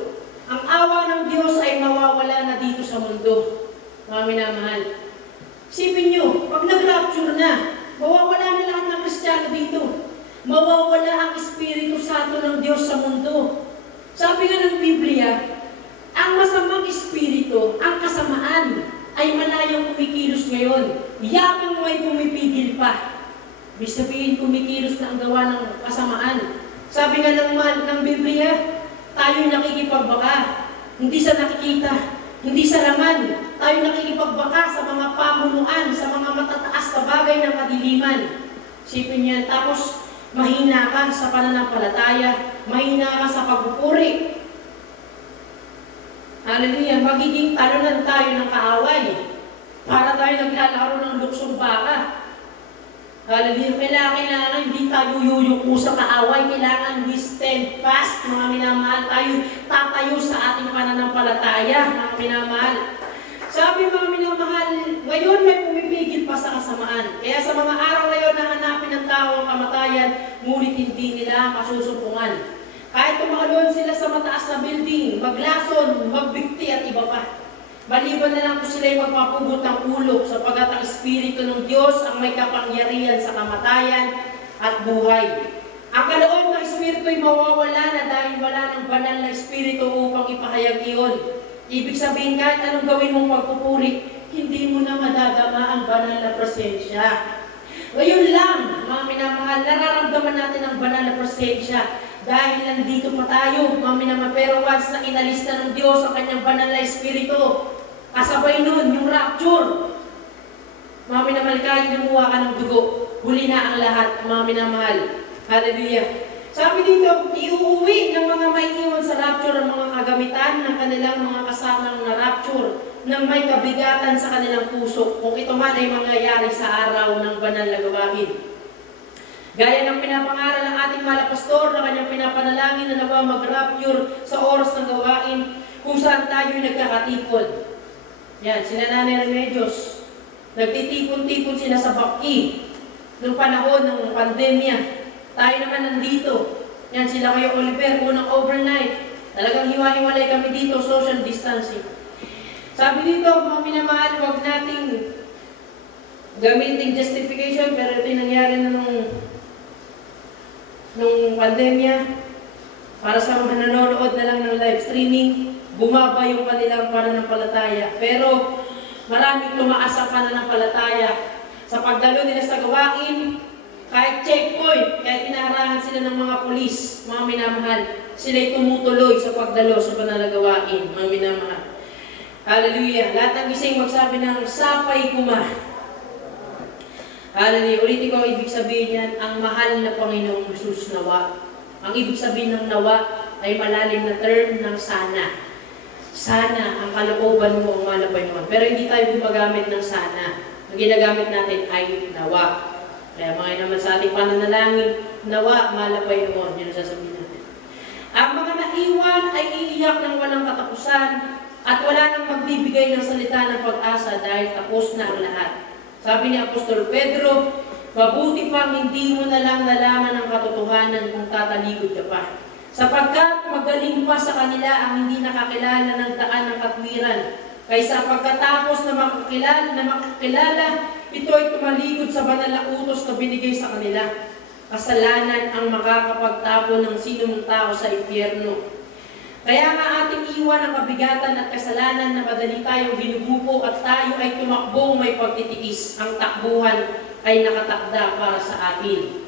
ang awa ng Diyos ay mawawala na dito sa mundo. Mga minamahal. Isipin nyo, pag nag-rapture na, mawawala na lahat ng Kristiyano dito. Mawawala ang Espiritu Santo ng Diyos sa mundo. Sabi nga ng Biblia, ang masamang espiritu, ang kasamaan, ay malayang kumikilos ngayon. Yabang may pumipigil pa. Ibig sabihin, kumikilos na ang gawa ng kasamaan. Sabi nga ng Biblia, tayo nakikipagbaka. Hindi sa nakikita, hindi sa laman. Tayo nakikipagbaka sa mga pamunuan, sa mga matataas na bagay ng kadiliman. Sipin niyan. Tapos, mahina ka sa pananampalataya. Mahina ka sa pagpupuri. Hallelujah. Magiging talunan tayo ng kaaway. Para tayo naglalaro ng luksong baka. Hallelujah. Kailangan hindi tayo yuyuko sa kaaway. Kailangan we stand fast, mga minamahal. Tayo tatayo sa ating pananampalataya, mga minamahal. Sabi, mga minamahal, ngayon may pumipigil pa sa kasamaan. Kaya sa mga araw ngayon na hanapin ng tao ang kamatayan, ngunit hindi nila masusumpungan. Kahit tumakalon sila sa mataas na building, maglason, magbigti at iba pa. Maliban na lang kung sila'y magpapugot ng ulo sapagkat ang Espiritu ng Diyos ang may kapangyarihan sa kamatayan at buhay. Ang kaloob ng Espiritu ay mawawala na dahil wala ng banal na Espiritu upang ipahayag iyon. Ibig sabihin, kahit anong gawin mong pagpupuri, hindi mo na madadama ang banal na presensya. Ngayon lang, mga minamahal, nararamdaman natin ang banal na presensya. Dahil nandito pa tayo, mga minamahal, pero once na inalista ng Diyos ang kanyang banal na Espiritu, kasabay nun, yung rapture. Mga minamahal, kahit lumuha ka ng dugo, huli na ang lahat, mga minamahal. Hallelujah. Sabi dito, iuuwi ng mga may iwan sa rapture ang mga kagamitan ng kanilang mga kasamang na rapture nang may kabigatan sa kanilang puso kung ito man ay mangyayari sa araw ng banal na gawain. Gaya ng pinapangaral ng ating malapastor na kanyang pinapanalangin na nawa mag-rapture sa oras ng gawain kung saan tayo'y nagkakatipon. Yan, sila Nanay Remedios. Nagtitipon-tipon sila sa Baki noong panahon ng pandemya. Tayo naman nandito. Yan, sila kayo Oliver, unang overnight. Talagang hiwa-hiwalay kami dito, social distancing. Sabi dito, mga minamahal, huwag nating gamitin justification, pero ito yung nangyari na nung pandemya. Para sa mga nanonood na lang ng live streaming, bumaba yung kanilang pananampalataya. Pero maraming tumaas ang pananampalataya. Sa pagdalo nila sa gawain, kahit checkpoint, kahit inaharangan sila ng mga pulis, mga minamahal, sila'y tumutuloy sa pagdalo sa pananagawain, mga minamahal. Hallelujah. Lahat ng gising magsabi ng sapay kuma. Hallelujah. Ulitin ko ang ibig sabihin yan, ang mahal na Panginoong Jesus nawa. Ang ibig sabihin ng nawa ay malalim na term ng sana. Sana ang kalooban mo ang mahal na Panginoon. Pero hindi tayo gumagamit ng sana. Ang ginagamit natin ay nawa. Kaya mga naman sa ating pananalangin, nawa, mahal na Panginoon. Yan ang sasabihin natin. Ang mga naiwan ay iiyak ng walang katapusan at wala nang magbibigay ng salita ng pag-asa dahil tapos na ang lahat. Sabi ni Apostol Pedro, mabuti pang hindi mo na lang nalaman ang katotohanan kung tatalikod ka pa. Sapagkat magaling pa sa kanila ang hindi nakakilala ng daan ng katwiran, kaysa pagkatapos na makakilala, ito ay tumalikod sa banal na utos na binigay sa kanila. Kasalanan ang makakapagtapon ng sinumang tao sa impyerno. Kaya nga ating iwan ang kabigatan at kasalanan na madali tayong binubuko at tayo ay tumakbong may pagtitiis. Ang takbuhan ay nakatakda para sa atin.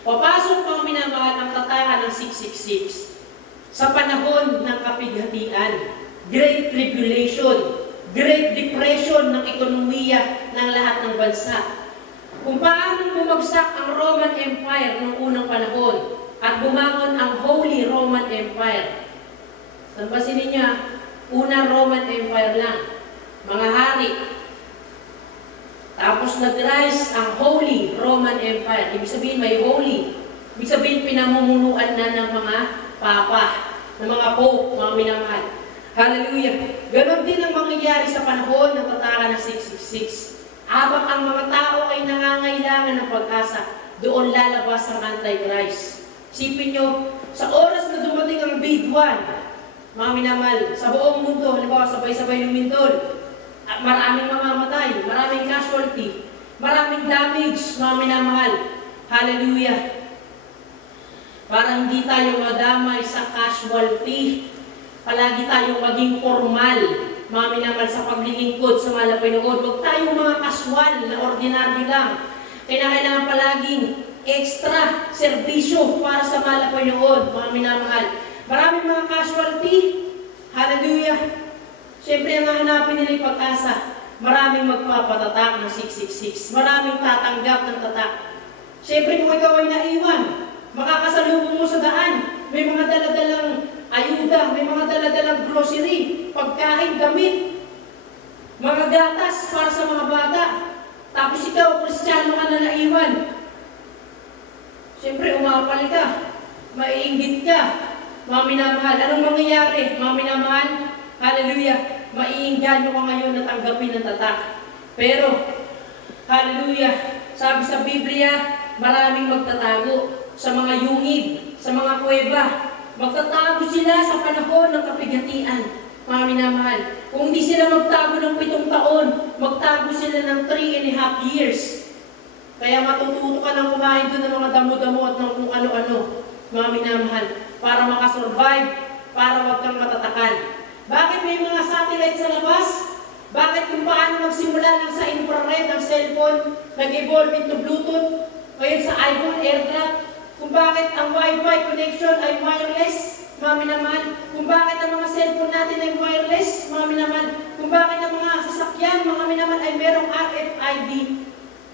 Papasok mga minamahal ang tatakan ng 666 sa panahon ng kapighatian, Great Tribulation, Great Depression ng ekonomiya ng lahat ng bansa. Kung paano bumagsak ang Roman Empire noong unang panahon at bumangon ang Holy Roman Empire. Tanpasin ninyo, unang Roman Empire lang, mga hari. Tapos nag-rise ang Holy Roman Empire. Ibig sabihin may holy. Ibig sabihin pinamumunuan na ng mga papa, ng mga pope, mga minamahal. Hallelujah! Ganon din ang mangyayari sa panahon ng tatakan ng 666. Habang ang mga tao ay nangangailangan ng pag-asa, doon lalabas ang Antichrist. Isipin nyo, sa oras na dumating ang Big One, mga minamahal, sa buong mundo, halimbawa sabay-sabay lumindol, maraming mamamatay, maraming casualty, maraming damage, mga minamahal. Hallelujah! Para hindi tayo madamay sa casualty, palagi tayong maging formal, mga minamahal, sa paglilingkod sa malapay na Huwag tayong mga casual na ordinaryo lang. Kailangan palaging extra serbisyo para sa malapay na mga minamahal. Maraming mga casualty, hallelujah! Siyempre, ang hahanapin nila yung pag-asa. Maraming magpapatatak ng 666. Maraming tatanggap ng tatak. Siyempre, kung ikaw ay naiwan, makakasalubong mo sa daan. May mga daladalang ayuda, may mga daladalang grocery, pagkain, damit, mga gatas para sa mga bata. Tapos ikaw, Kristiyano ka na naiwan. Siyempre, umapal ka. Maiinggit ka. Mga minamahal. Anong mangyayari? Mga minamahal? Hallelujah! Maiinganyo ka ngayon na tanggapin ng tatak. Pero, hallelujah! Sabi sa Biblia, maraming magtatago sa mga yungib, sa mga kuweba. Magtatago sila sa panahon ng kapighatian. Mga minamahal. Kung hindi sila magtago ng 7 taon, magtago sila ng 3.5 years. Kaya matututo ka ng kumain doon ng mga damo-damo at ng kung ano-ano. Mga minamahal. Para makasurvive, para wag kang matatakan. Bakit may mga satellite sa labas? Bakit kung paano magsimula lang sa infrared ang cellphone, nag-evolve into Bluetooth, ngayon sa iPhone AirDrop? Kung bakit ang Wi-Fi connection ay wireless, mga minamahal? Kung bakit ang mga cellphone natin ay wireless, mga minamahal? Kung bakit ang mga sasakyan, mga minamahal, ay merong RFID?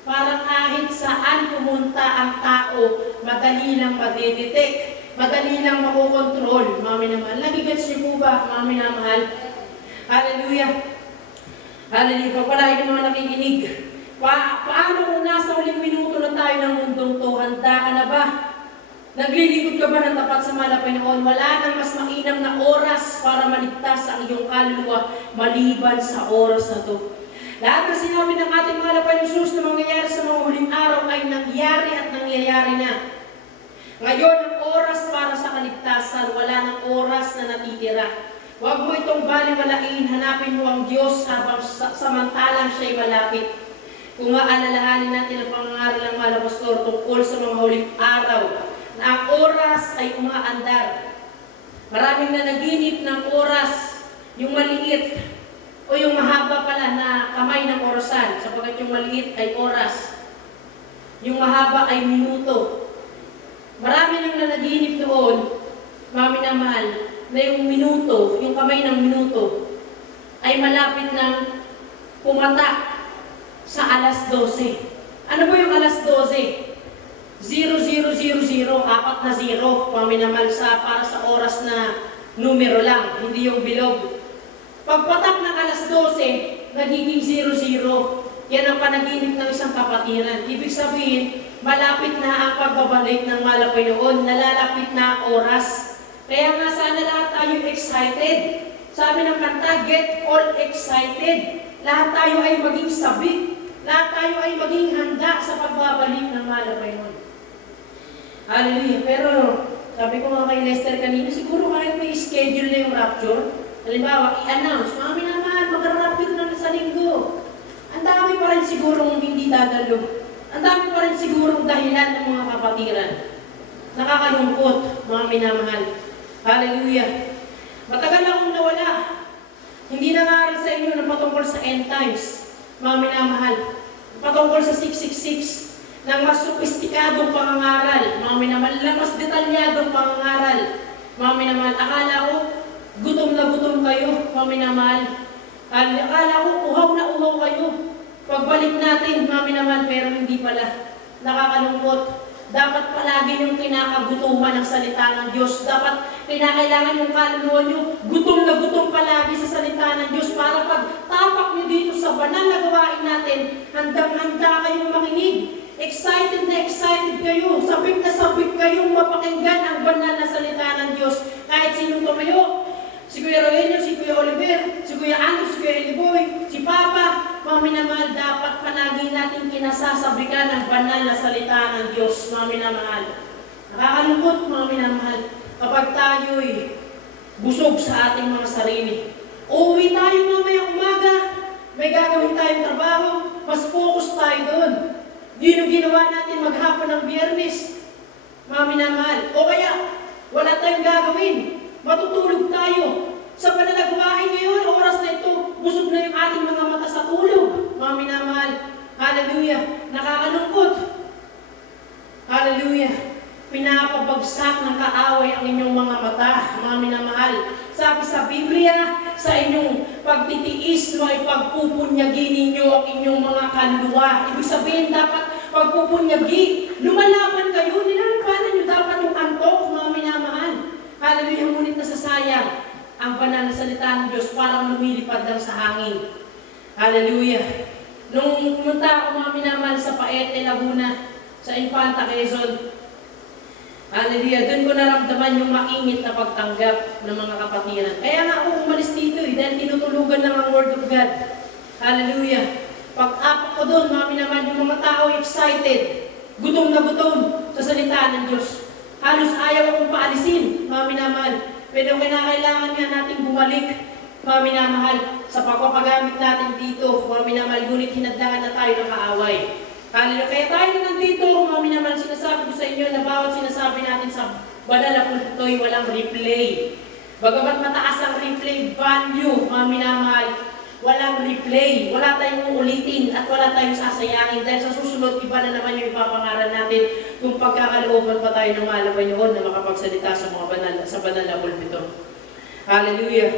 Para kahit saan pumunta ang tao, madali lang madidetect. Madali lang makokontrol, mga minamahal. Nagigets niyo po ba, mga minamahal? Hallelujah! Hallelujah! Pagpalain ng mga nakikinig. Paano kung nasa uling minuto na tayo ng mundong to? Handa ka na ba? Naglilingkod ka ba ng tapat sa malapay noon? Wala nang mas mainam na oras para maligtas ang iyong kaluluwa maliban sa oras na to. Lahat na sinabi ng ating mga lapay ng Jesus na mangyayari sa mga huling araw ay nangyari at nangyayari na. Ngayon, ang oras para sa kaligtasan, wala ng oras na natitira. Huwag mo itong baliwalain, hanapin mo ang Diyos habang samantalang siya'y malapit. Kung maalalahanin natin ang pangangaral ng mga pastor tungkol sa mga huling araw, na ang oras ay umaandar. Maraming nanaginip ng oras, yung maliit, o yung mahaba pala na kamay ng orasan, sapagkat yung maliit ay oras. Yung mahaba ay minuto. Marami nang nanaginip doon, mga minamahal, na yung minuto, yung kamay ng minuto, ay malapit ng pumatak sa alas 12. Ano ba yung alas 12? 0000, 4 na 0, mga minamahal, para sa oras na numero lang, hindi yung bilog. Pagpatak ng alas 12, nagiging 00. Yan ang panaginip ng isang kapatiran. Ibig sabihin, malapit na ang pagbabalik ng malapay noon, nalalapit na ang oras. Kaya nga sana lahat tayo excited. Sabi ng kanta, get all excited. Lahat tayo ay maging sabik. Lahat tayo ay maging handa sa pagbabalik ng mahal na Panginoon. Hallelujah. Pero, sabi ko nga kay Lester kanina, siguro kahit may schedule na yung rapture, halimbawa, i-announce, mami naman, mag-rapture na sa linggo. Ang dami pa rin sigurong hindi dadalo. Ang dami pa rin sigurong dahilan ng mga kapatiran. Nakakalungkot, mga minamahal. Hallelujah. Matagal akong nawala. Hindi nangaral sa inyo na patungkol sa end times, mga minamahal. Patungkol sa 666, ng mas sopistikadong pangangaral, mga minamahal, ng mas detalyadong pangangaral, mga minamahal. Akala ko, gutom na gutom kayo, mga minamahal. Akala ko, uhaw na uhaw kayo. Pagbalik natin, mga minamahal, pero hindi pala. Nakakalungkot. Dapat palagi yung kinakagutuman ng salita ng Diyos. Dapat kinakailangan yung kaluluwa nyo, gutom na gutom palagi sa salita ng Diyos para pag tapak nyo dito sa banal na gawain natin, handang-handa kayong makinig. Excited na excited kayo. Sabik na sabik kayong mapakinggan ang banal na salita ng Diyos. Kahit sinong tumayo, si Kuya Rogelio, si Kuya Oliver, si Kuya Andrew, si Kuya Eliboy, si Papa, mga minamahal, dapat palagi natin kinasasabikan ang banal na salita ng Diyos, mga minamahal. Nakakalungkot, mga minamahal, kapag tayo'y busog sa ating mga sarili. Uuwi tayo mamaya umaga, may gagawin tayong trabaho, mas focus tayo doon. Yun yung ginawa natin maghapon ng Biyernes, mga minamahal. O kaya, wala tayong gagawin. Matutulog tayo. Sa panalagawain ngayon, oras na ito, busog na yung ating mga mata sa tulog. Mga minamahal. Hallelujah. Nakakalungkot. Hallelujah. Pinapabagsak ng kaaway ang inyong mga mata, mga minamahal. Sabi sa Biblia, sa inyong pagtitiis mo ay pagpupunyagi ninyo ang inyong mga kaluluwa. Ibig sabihin, dapat pagpupunyagi. Lumalaban kayo, nilalabanan nyo dapat yung antok, mga minamahal. Hallelujah, ngunit nasasayang ang banal na salita ng Diyos parang lumilipad lang sa hangin. Hallelujah. Nung pumunta ako, mga minamahal, sa Paete, Laguna, sa Infanta, Quezon, hallelujah, doon ko naramdaman yung maingit na pagtanggap ng mga kapatiran. Kaya nga ako umalis dito dahil tinutulugan ng ang Word of God. Hallelujah. Pag-apak ko doon, mga minamahal, yung mga tao excited, gutom na gutom sa salita ng Diyos. Halos ayaw akong paalisin, mga minamahal. Pero kinakailangan nga natin bumalik, mga minamahal, sa pagpapagamit natin dito, mga minamahal, ngunit hinadlangan na tayo ng kaaway. Hallelujah. Kaya tayo na nandito, mga minamahal, sinasabi ko sa inyo na bawat sinasabi natin sa banal na pulpito'y walang replay. Bagamat mataas ang replay value, mga minamahal, walang replay, wala tayong uulitin at wala tayong sasayangin dahil sa susunod, iba na naman yung ipapangaral natin kung pagkakalooban pa tayo ng mahal na Panginoon na makapagsalita sa mga banal na pulpito. Hallelujah.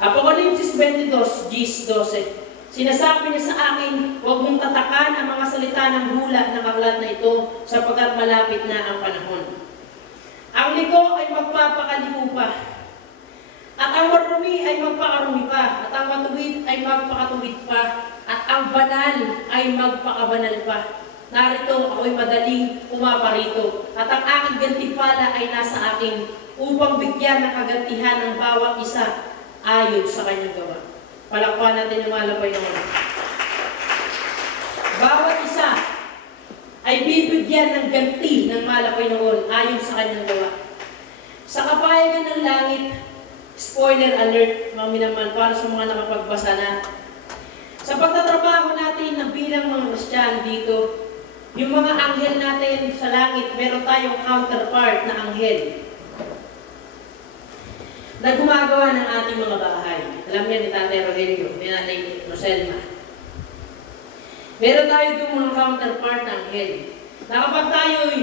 Apocalypse 22, Gs 12. Sinasabi niya sa akin, huwag mong tatakan ang mga salita ng hula ng aklat na ito sapagkat malapit na ang panahon. Ang liko ay magpapakaliko pa. At ang marumi ay magpakarumi pa, at ang matuwid ay magpakatuwid pa, at ang banal ay magpakabanal pa. Narito ako'y madaling umaparito, at ang aking gantimpala ay nasa akin, upang bigyan ng kagantihan ng bawat isa ayon sa kanyang gawa. Palakpan natin yung malapay naman. Bawat isa ay bibigyan ng ganti ng malapay noon ayon sa kanyang gawa. Sa kapayagan ng langit, spoiler alert, mga minamahal, para sa mga nakapagbasa na. Sa pagtatrabaho natin na bilang mga Kristiyano dito, yung mga anghel natin sa langit, meron tayong counterpart na anghel na gumagawa ng ating mga bahay. Alam niya ni Tatay Rogelio, ni Nanay Roselma. Meron tayo itong mga counterpart na anghel na kapag tayo'y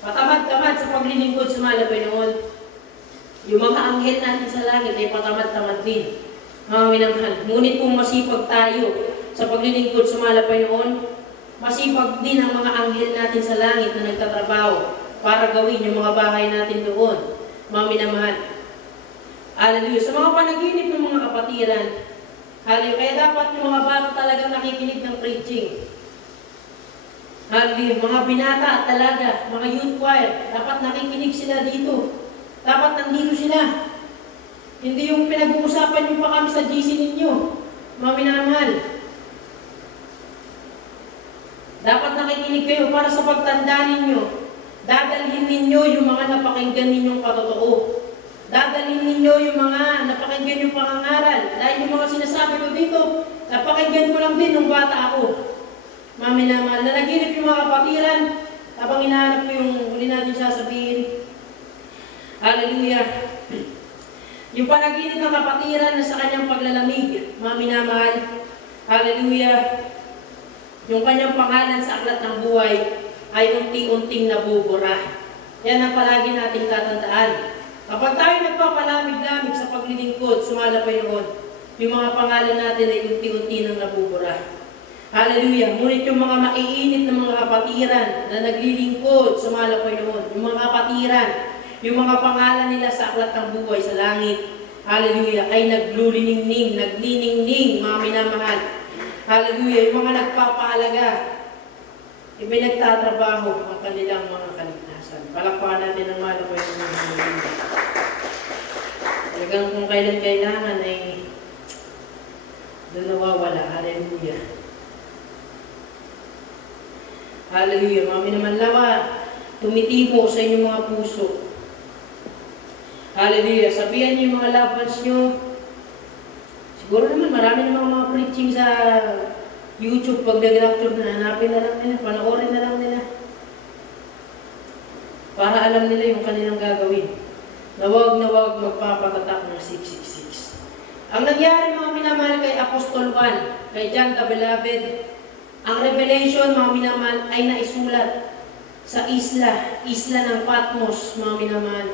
patamad-tamad sa paglilingkod sa mahal na Panginoon, yung mga anghel natin sa langit ay patamad-tamad din. Mga minamahal, ngunit kung masipag tayo sa paglilingkod sa mahal na Panginoon, masipag din ang mga anghel natin sa langit na nagtatrabaho para gawin yung mga bahay natin doon. Mga minamahal. Hallelujah. Sa mga panaginip ng mga kapatiran, hallelujah. Kaya dapat yung mga bata talagang nakikinig ng preaching. Hallelujah. Mga binata at talaga, mga youth choir, dapat nakikinig sila dito. Dapat nandito sila. Hindi yung pinag-uusapan nyo pa kami sa GC ninyo. Mga minamahal. Dapat nakikinig kayo para sa pagtanda ninyo. Dadalhin ninyo yung mga napakinggan ninyong patotoo. Dadalhin ninyo yung mga napakinggan yung pangangaral. Dahil yung mga sinasabi ko dito, napakinggan ko lang din nung bata ako. Mga minamahal, nanaginip yung mga kapatiran. Habang hinahanap ko yung huli natin sasabihin. Hallelujah. Yung panaginip ng kapatiran na sa kanyang paglalamig, mga minamahal. Hallelujah. Yung kanyang pangalan sa aklat ng buhay ay unti-unting nabubura. Yan ang palagi nating tatandaan. Kapag tayo nagpapalamig-lamig sa paglilingkod, sumalapay noon, yung mga pangalan natin ay unti-unti nang nabubura. Hallelujah. Ngunit yung mga maiinit na mga kapatiran na naglilingkod, sumalapay noon, yung mga kapatiran, yung mga pangalan nila sa aklat ng buhay sa langit, hallelujah, ay nagluliningning, nagniningning, mga minamahal. Hallelujah, yung mga nagpapaalaga, nagtatrabaho ang kanilang mga kaligtasan. Palakpakan natin ang mahal ko yung mga hallelujah. Talagang kung kailan kailangan ay doon nawawala. Hallelujah. Hallelujah. Mga minamalawa, tumitimo sa inyong mga puso. Hallelujah. Sabihan niyo yung mga loved ones nyo. Siguro naman marami namang mga preaching sa YouTube pag nag-rapture na hanapin na lang nila, panoorin na lang nila. Para alam nila yung kanilang gagawin. Na wag magpapatatak ng 666. Ang nangyari mga minamahal kay Apostol Juan, kay John the Beloved, ang revelation mga minamahal ay naisulat sa isla ng Patmos mga minamahal.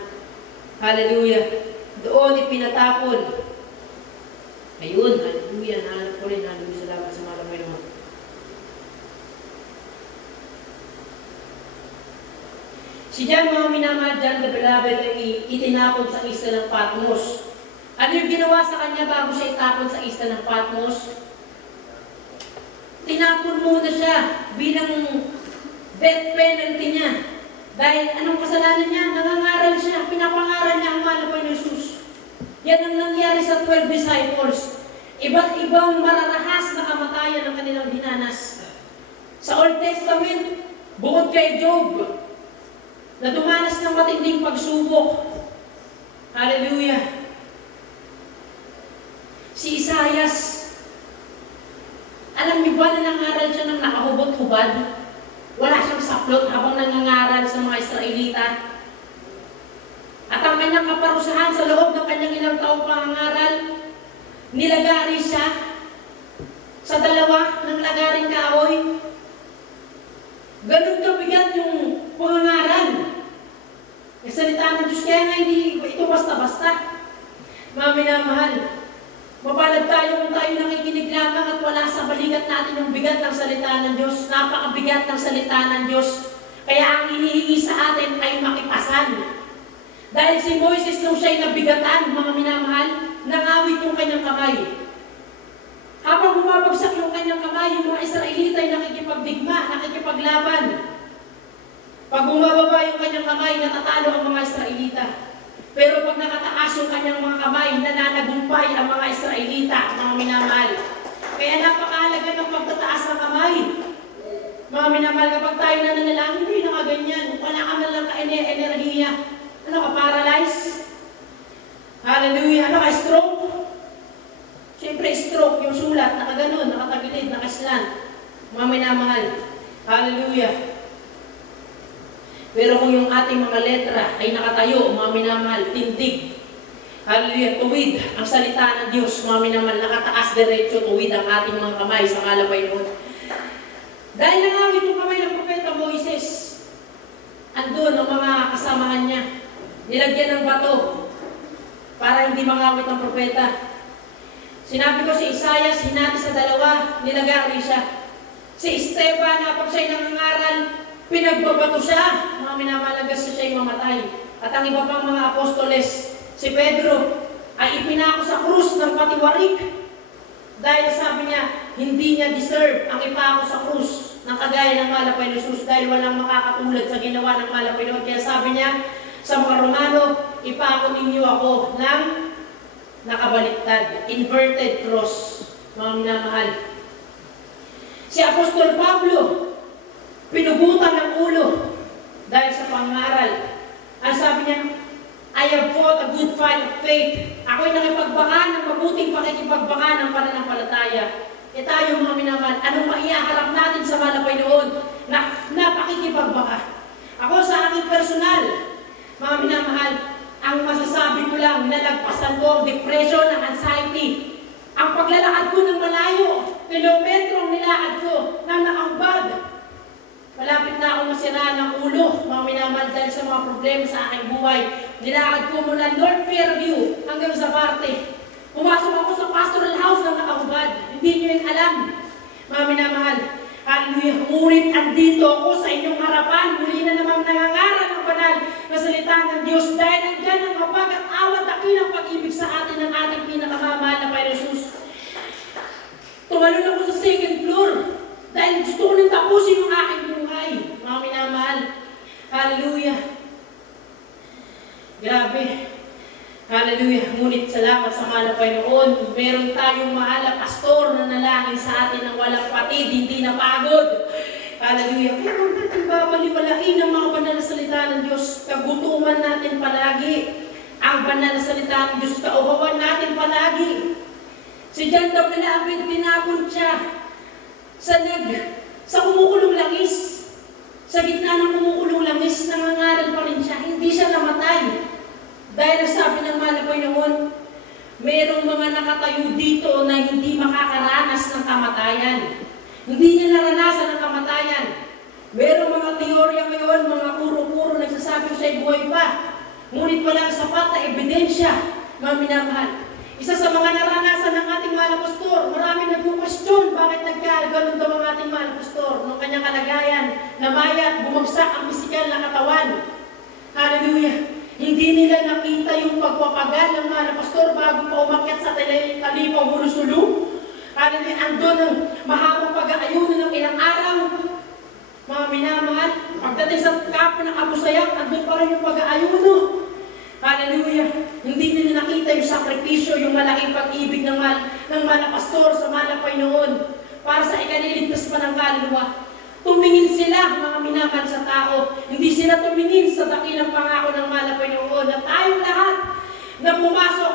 Hallelujah. Doon ipinatapon. Ayun, hallelujah. Nahanap ko rin. Hallelujah. Salamat sa mga lamay naman. Si John, mga minamahal, John the Beloved, ay itinapon sa isla ng Patmos. Ano yung ginawa sa kanya bago siya itapon sa isla ng Patmos? Tinapon muna siya bilang death penalty niya. Dahil anong kasalanan niya? Nangangaral siya. Pinapangaral niya ang malapay ng Jesus. Yan ang nangyari sa 12 disciples. Iba't ibang mararahas na kamatayan ang kanilang dinanas. Sa Old Testament, bukod kay Job, na dumanas ng matinding pagsubok. Hallelujah. Si Isaias, alam niyo ba na nangaral siya ng nakahubot-hubad? Wala siyang saplot habang nangangaral sa mga Israelita. At ang kanyang kaparusahan sa loob ng kanyang ilang taong pangangaral, nilagari siya sa dalawa ng lagaring kahoy. Ganun kabigat yung pangangaral. Ang salita ng Diyos, kaya nga hindi ito basta-basta. Mga minamahal, mapalad tayo kung tayo nakikinig lamang at wala sa balikat natin yung bigat ng salita ng Diyos. Napakabigat ng salita ng Diyos. Kaya ang hinihingi sa atin ay makipasan. Dahil si Moises nung siya'y nabigatan, mga minamahal, nangawit yung kanyang kamay. Habang bumabagsak yung kanyang kamay, yung mga Israelita ay nakikipagdigma, nakikipaglaban. Pag bumababa yung kanyang kamay, natatalo ang mga Israelita. Pero pag nakataas yung kanyang mga kamay, nananagumpay ang mga Israelita, mga minamahal. Kaya napakahalaga ng pagtataas ng kamay. Mga minamahal, kapag tayo nananalangin, hindi nakaganyan. Wala ka na lang ka-enerhiya. Ano ka, paralyzed? Hallelujah. Ano ka, stroke? Siyempre, stroke, yung sulat, nakaganon, nakatagilid, nakaslan. Mga minamahal. Hallelujah. Pero kung yung ating mga letra ay nakatayo, mga minamahal, tindig. Hallelujah, tuwid ang salita ng Diyos, mga minamahal, nakataas diretso, tuwid ang ating mga kamay sa ngalapay noon. Dahil nangawit yung kamay ng Propeta Moises, andun ang mga kasamahan niya, nilagyan ng bato para hindi mangawit ang propeta. Sinabi ko si Isaias, hinati sa dalawa, nilagari siya. Si Esteban, kapag siya'y nangangaral, pinagbabato siya. Mga minamalagas na siya'y mamatay. At ang iba pang mga apostoles, si Pedro, ay ipinako sa krus ng patiwarik. Dahil sabi niya, hindi niya deserve ang ipako sa krus ng kagaya ng malapay ni Jesus dahil walang makakatulad sa ginawa ng malapay noon. Kaya sabi niya sa mga Romano, ipako ninyo ako ng nakabaliktad, inverted cross, mga minamahal. Si Apostol Pablo, pinugutan ng ulo dahil sa pangaral. Ang sabi niya, I have fought a good fight of faith. Ako'y nakipagbaka ng mabuting pakikipagbaka ng pananampalataya. E tayo mga minamahal, anong maiaharap natin sa malapay noon na pakikipagbaka? Ako sa aking personal, mga minamahal, ang masasabi ko lang, nalagpasan ko ang depression, ang anxiety. Ang paglalakad ko ng malayo, kilometrong nilakad ko nang nakahubad. Malapit na akong masira ng ulo, mga minamahal, dahil sa mga problema sa aking buhay. Nilakad ko mula North Fairview hanggang sa Parte. Pumasok ako sa pastoral house ng nakahubad. Hindi nyo yung alam, mga minamahal. Hallelujah. Ngunit andito ako sa inyong harapan. Muli na namang nangangaral ng banal na salita ng Diyos. Dahil nandyan ang kapag at awat dakilang pag-ibig sa atin ng ating pinakamamahal na Panginoon Jesus. Tumalon ako sa second floor. Dahil gusto ko nang tapusin yung aking buhay. Mga minamahal. Hallelujah. Grabe. Hallelujah. Ngunit salamat sa mahal na Panginoon. Meron tayong mahal na pastor na nalangin sa atin ng walang patid, hindi napagod. Hallelujah. Kaya huwag natin babaliwalain ang mga banal na salita ng Diyos. Kagutuman natin palagi ang banal na salita ng Diyos. Kauhawan natin palagi. Si John David, tinapon siya sa kumukulong langis. Sa gitna ng kumukulong langis, nangangaral pa rin siya. Hindi siya namatay. Dahil sabi ng mahal na Panginoon, merong mga nakatayo dito na hindi makakaranas ng kamatayan. Hindi niya naranasan ang kamatayan. Merong mga teorya ngayon, mga puro-puro nagsasabi siya'y buhay pa. Ngunit walang sapat na ebidensya, mga minamahal. Isa sa mga naranasan ng ating mahal na pastor, marami nagpo-question bakit nagkaganon daw ang ating mahal na pastor nung kanyang kalagayan, namayat, bumagsak ang pisikal na katawan. Hallelujah. Hindi nila nakita yung pagpapagal ng mga pastor bago pa umakyat sa talipang Hulusulu. Hallelujah. Andun ang mahabang pag-aayuno ng ilang araw. Mga minamahal, pagdating sa kapo ng Abu Sayyaf, andun pa rin yung pag-aayuno. Hallelujah. Hindi nila nakita yung sakripisyo, yung malaking pag-ibig ng mga pastor sa mga Panginoon para sa ikaniligtas pa ng kaluluwa. Tumingin sila, mga minamahal, sa tao. Hindi sila tumingin sa dakilang pangako ng mga Panginoon na tayong lahat na pumasok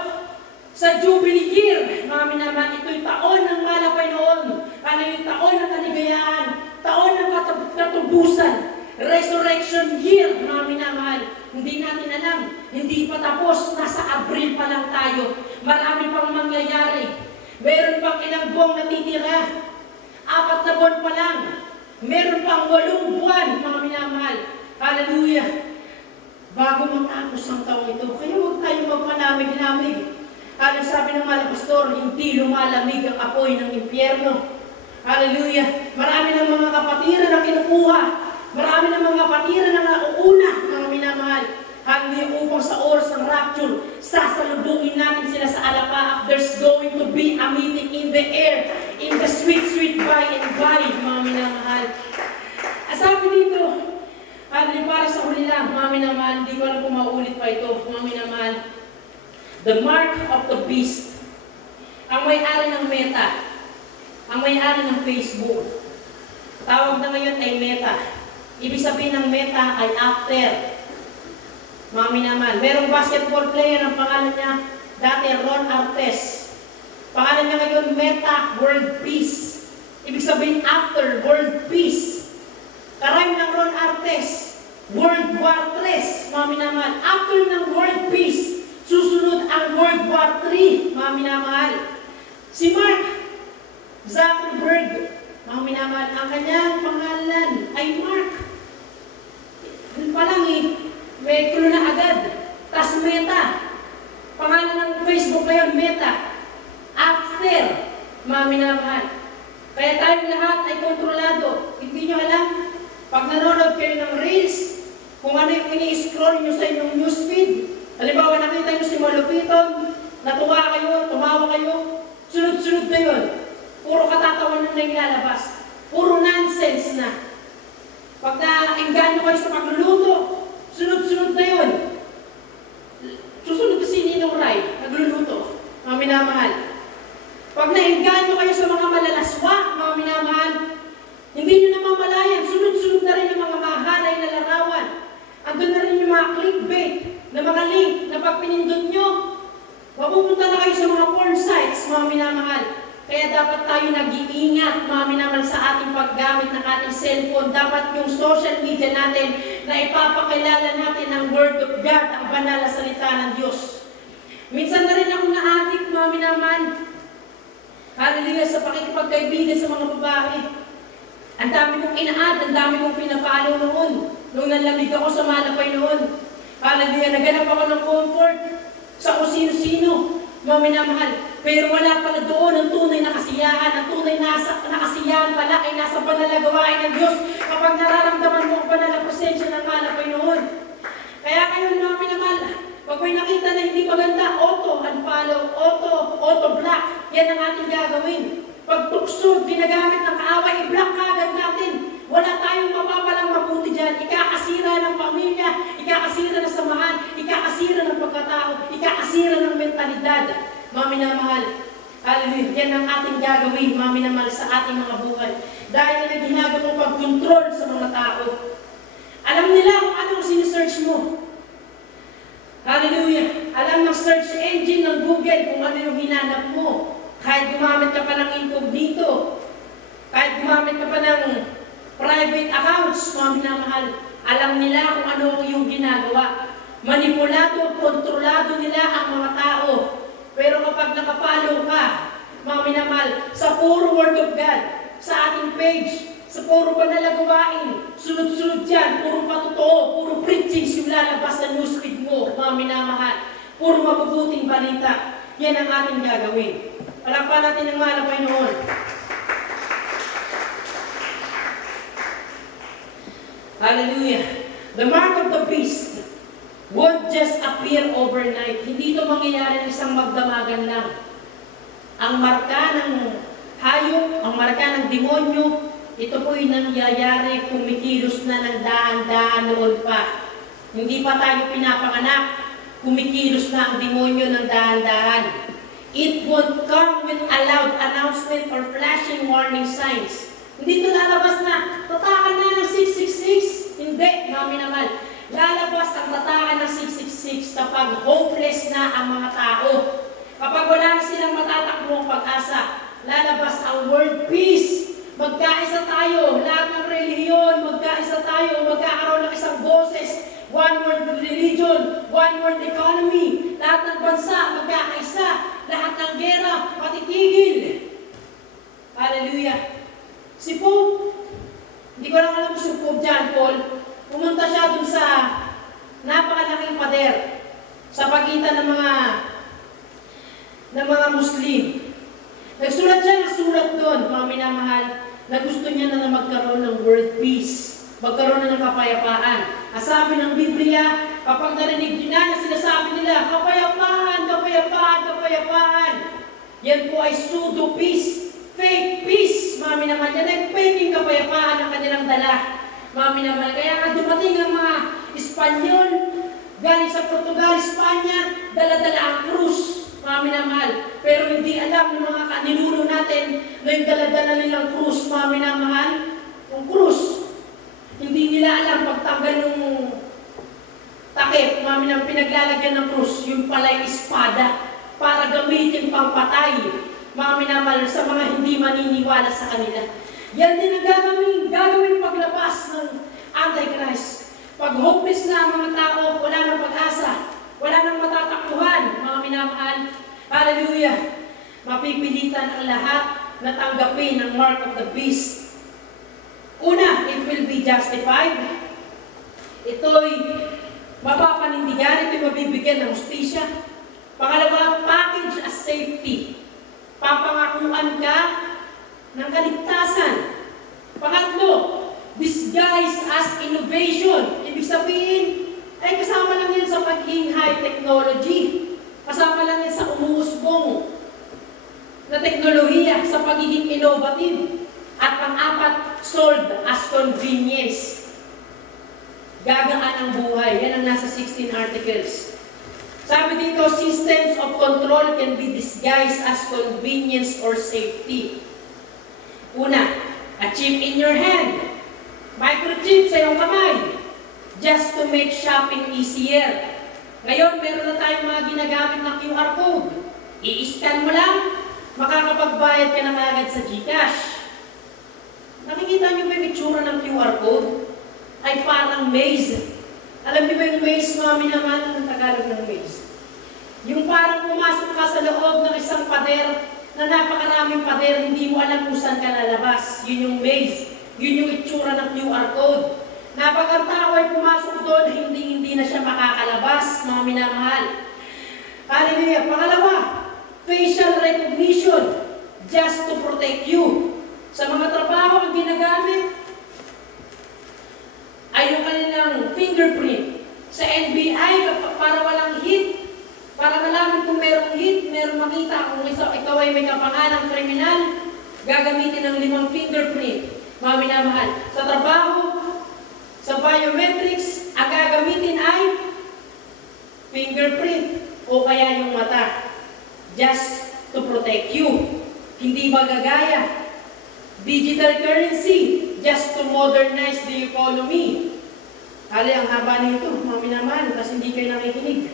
sa Jubilee Year. Mga minamahal, ito'y taon ng mga Panginoon. Ano yung taon ng kaligayahan, taon ng katubusan, Resurrection Year, mga minamahal. Hindi natin alam, hindi pa tapos, nasa Abril pa lang tayo. Marami pang mangyayari. Meron pang ilang buwang natitira. 4 na buwan pa lang. Meron pang 8 buwan, mga minamahal. Hallelujah. Bago matapos ang taong ito, kaya huwag tayong magpalamig-lamig. Hallelujah. Sabi ng mga pastor, hindi lumalamig ang apoy ng impyerno. Hallelujah. Marami ng mga kapatiran na kinukuha. Marami ng mga kapatiran na nauuna, mga minamahal. Hallelujah. Upang sa oras ng rapture, sasalubungin natin sila sa alapaap. There's going to be a meeting in the air, in the sweet, sweet by and by, mga minamahal. Sabi dito, hallelujah, para sa huli lang, mga minamahal, hindi ko alam kung mauulit pa ito, mga minamahal. The mark of the beast. Ang may-ari ng Meta, ang may-ari ng Facebook, tawag na ngayon ay Meta. Ibig sabihin ng Meta ay after. Mga minamahal, merong basketball player, ang pangalan niya, dati Ron Artes. Pangalan niya ngayon, Meta World Peace. Ibig sabihin, after World Peace. Karami ng Ron Artes, World War III, mga minamahal. After ng World Peace, susunod ang World War III, mga minamahal. Si Mark Zuckerberg, mga minamahal, ang kanyang pangalan ay Mark. Doon pa lang may clue na agad. Tas Meta. Pangalan ng Facebook ngayon, Meta. After, mga minamahal. Kaya tayong lahat ay kontrolado. Hindi nyo alam, pag nanonood kayo ng Reels, kung ano yung ini-scroll nyo sa inyong newsfeed, halimbawa nakita nyo si Malupiton, natuwa kayo, tumawa kayo, sunod-sunod na yun. Puro katatawanan na ilalabas. Puro nonsense na. Pag na-engganyo kayo sa pagluluto, sunod-sunod na yun. Susunod kasi Ninong Rai, nagluluto. mga minamahal. Pag nainganyo kayo sa mga malalaswa, mga minamahal, hindi nyo namamalayan, sunod-sunod na rin yung mga mahalay na larawan. Andun na rin yung mga clickbait na mga link na pag pinindot nyo, mapupunta na kayo sa mga porn sites, mga minamahal. Kaya dapat tayo nag-iingat, mga minamahal, sa ating paggamit ng ating cellphone. Dapat yung social media natin na ipapakilala natin ang Word of God, ang banal na salita ng Diyos. Minsan na rin ako na-addict, mga minamahal. Hallelujah, sa pakikipagkaibigan sa mga babae. Ang dami kong ina-add, ang dami kong pinapalo noon. Nung nalamig ako sa malapay noon. Hallelujah, naganap ako ng comfort sa kung sino-sino, mga minamahal. Pero wala pala doon ang tunay na kasiyahan. Ang tunay na kasiyahan pala ay nasa banal na gawain ng Diyos kapag nararamdaman mo ang banal na presensya ng malapay noon. Kaya kayo, mga minamahal, pag may nakita na hindi maganda, unfollow, auto-block. Yan ang ating gagawin. Pag tukso, ginagamit ng kaaway, i-block kagad natin. Wala tayong mapapalang mabuti dyan. Ikakasira ng pamilya, ikakasira ng samahan, ikakasira ng pagkatao, ikakasira ng mentalidad. Mga minamahal, hallelujah, yan ang ating gagawin, mga minamahal, sa ating mga buhay. Dahil na ginagawa pag-control sa mga tao. Alam nila kung anong sinesearch mo. Hallelujah. Alam ng search engine ng Google kung ano yung hinanap mo. Kahit gumamit ka pa ng incognito, kahit gumamit ka pa ng private accounts, mga minamahal, alam nila kung ano yung ginagawa. Manipulado, kontrolado nila ang mga tao. Pero kapag nakapalo ka, mga minamahal, sa puro Word of God, sa ating page, sa puro banal na gawain, sunod-sunod yan, puro patotoo, puro preachings yung lalabas sa newsfeed mo, mga minamahal. Puro mabubuting balita. Yan ang ating gagawin. Palakpan natin ang malapay noon. Hallelujah. The mark of the beast won't just appear overnight. Hindi ito mangyayari ng isang magdamagan lang. Ang marka ng hayop, ang marka ng demonyo, ito po'y nangyayari, kumikilos na ng daan-daan noon pa. Hindi pa tayo pinapanganak, kumikilos na ang demonyo ng daan-daan. It won't come with a loud announcement or flashing warning signs. Hindi ito lalabas na, tatakan na ng 666. Hindi, mga minamahal. Lalabas ang tatakan ng 666 kapag hopeless na ang mga tao. Kapag wala na silang matatakbong pag-asa, lalabas ang world peace. Magkaisa tayo, lahat ng relihiyon, magkaisa tayo, magkakaroon ng isang boses. One world religion, one world economy. Lahat ng bansa, magkakaisa. Lahat ng gera, patitigil. Hallelujah. Si Pope, hindi ko lang alam kung si Pope John Paul, pumunta siya dun sa napakalaking pader sa pagitan ng mga Muslim. Nagsulat siya ng sulat doon, mga minamahal, na gusto niya na magkaroon ng world peace, magkaroon na ng kapayapaan. Sabi ng Biblia, kapag narinig nila na sinasabi nila, kapayapaan, kapayapaan, kapayapaan. Yan po ay pseudo peace, fake peace, mga minamahal. Yan ay faking kapayapaan ang kanilang dala, mga minamahal. Kaya nga dumating ang mga Espanyol, galing sa Portugal, Espanya, dala-dala ang krus, mga minamahal. Pero hindi alam ng mga kaninuno natin na yung dala-dala nilang krus, mga minamahal, yung krus. Hindi nila alam pagtanggal ng takip, mga minamahal, pinaglalagyan ng krus, yung pala'y espada para gamitin pang patay, mga minamahal, sa mga hindi maniniwala sa kanila. Yan din ang gagawin paglabas ng Antichrist. Pag hopeless na ang mga tao, wala nang pag-asa, wala nang matatakbuhan, mga minamahal. Hallelujah! Mapipilitan ang lahat na tanggapin ang mark of the beast. Una, it will be justified. Ito'y mapapanindigan, ito'y mabibigyan ng hustisya. Pangalawa, package as safety. Papangakuan ka ng kaligtasan. Pangatlo, disguise as innovation. Ibig sabihin, ay kasama lang yan sa pagiging high technology. Kasama lang yan sa umuusbong na teknolohiya, sa pagiging innovative. At pang-apat, sold as convenience. Gagaan ang buhay. Yan ang nasa 16 articles. Sabi dito, systems of control can be disguised as convenience or safety. Una, a chip in your hand. Microchip sa iyong kamay. Just to make shopping easier. Ngayon, meron na tayong mga ginagamit na QR code. I-scan mo lang, makakapagbayad ka na agad sa GCash. Nakikita niyo ba yung itsura ng QR code? Ay parang maze. Alam niyo ba yung maze, mga minamahal ng Tagalog ng maze? Yung parang pumasok ka sa loob ng isang pader na napakaraming pader, hindi mo alam kung saan ka lalabas. Yun yung maze. Yun yung itsura ng QR code. Napag ang tao ay pumasok doon, hindi na siya makakalabas, mga minamahal. Hallelujah. Pangalawa, facial recognition, just to protect you. Sa mga trabaho ang ginagamit ay yung kanilang fingerprint. Sa NBI, para walang hit, para malaman kung merong hit, merong makita kung ikaw ay may kapangalang kriminal, gagamitin ng 5 fingerprint. Mga minamahal, sa trabaho, sa biometrics, ang gagamitin ay fingerprint o kaya yung mata. Just to protect you. Hindi magagaya. Digital currency, just to modernize the economy. Hali, ang haba nito, mga minamahal, kasi hindi kayo nakikinig.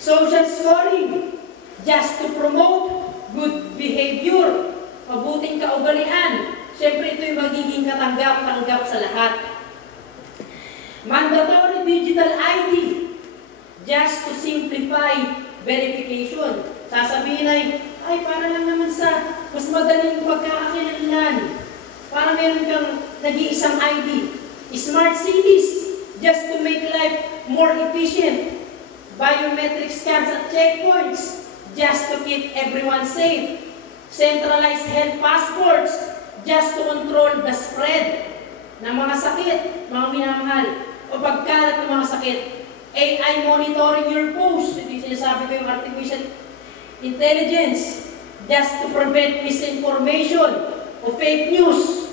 Social scoring, just to promote good behavior, mabuting kaugalian. Siyempre, ito yung magiging katanggap-tanggap sa lahat. Mandatory digital ID, just to simplify verification. Sasabihin ay para lang naman sa mas madaling pagkakakilanlan. Para meron kang nag-iisang ID. Smart cities, just to make life more efficient. Biometric scans at checkpoints, just to keep everyone safe. Centralized health passports, just to control the spread ng mga sakit, mga minamahal, o pagkalat ng mga sakit. AI monitoring your posts, ito yung sinasabi ko yung artificial intelligence, just to prevent misinformation o fake news.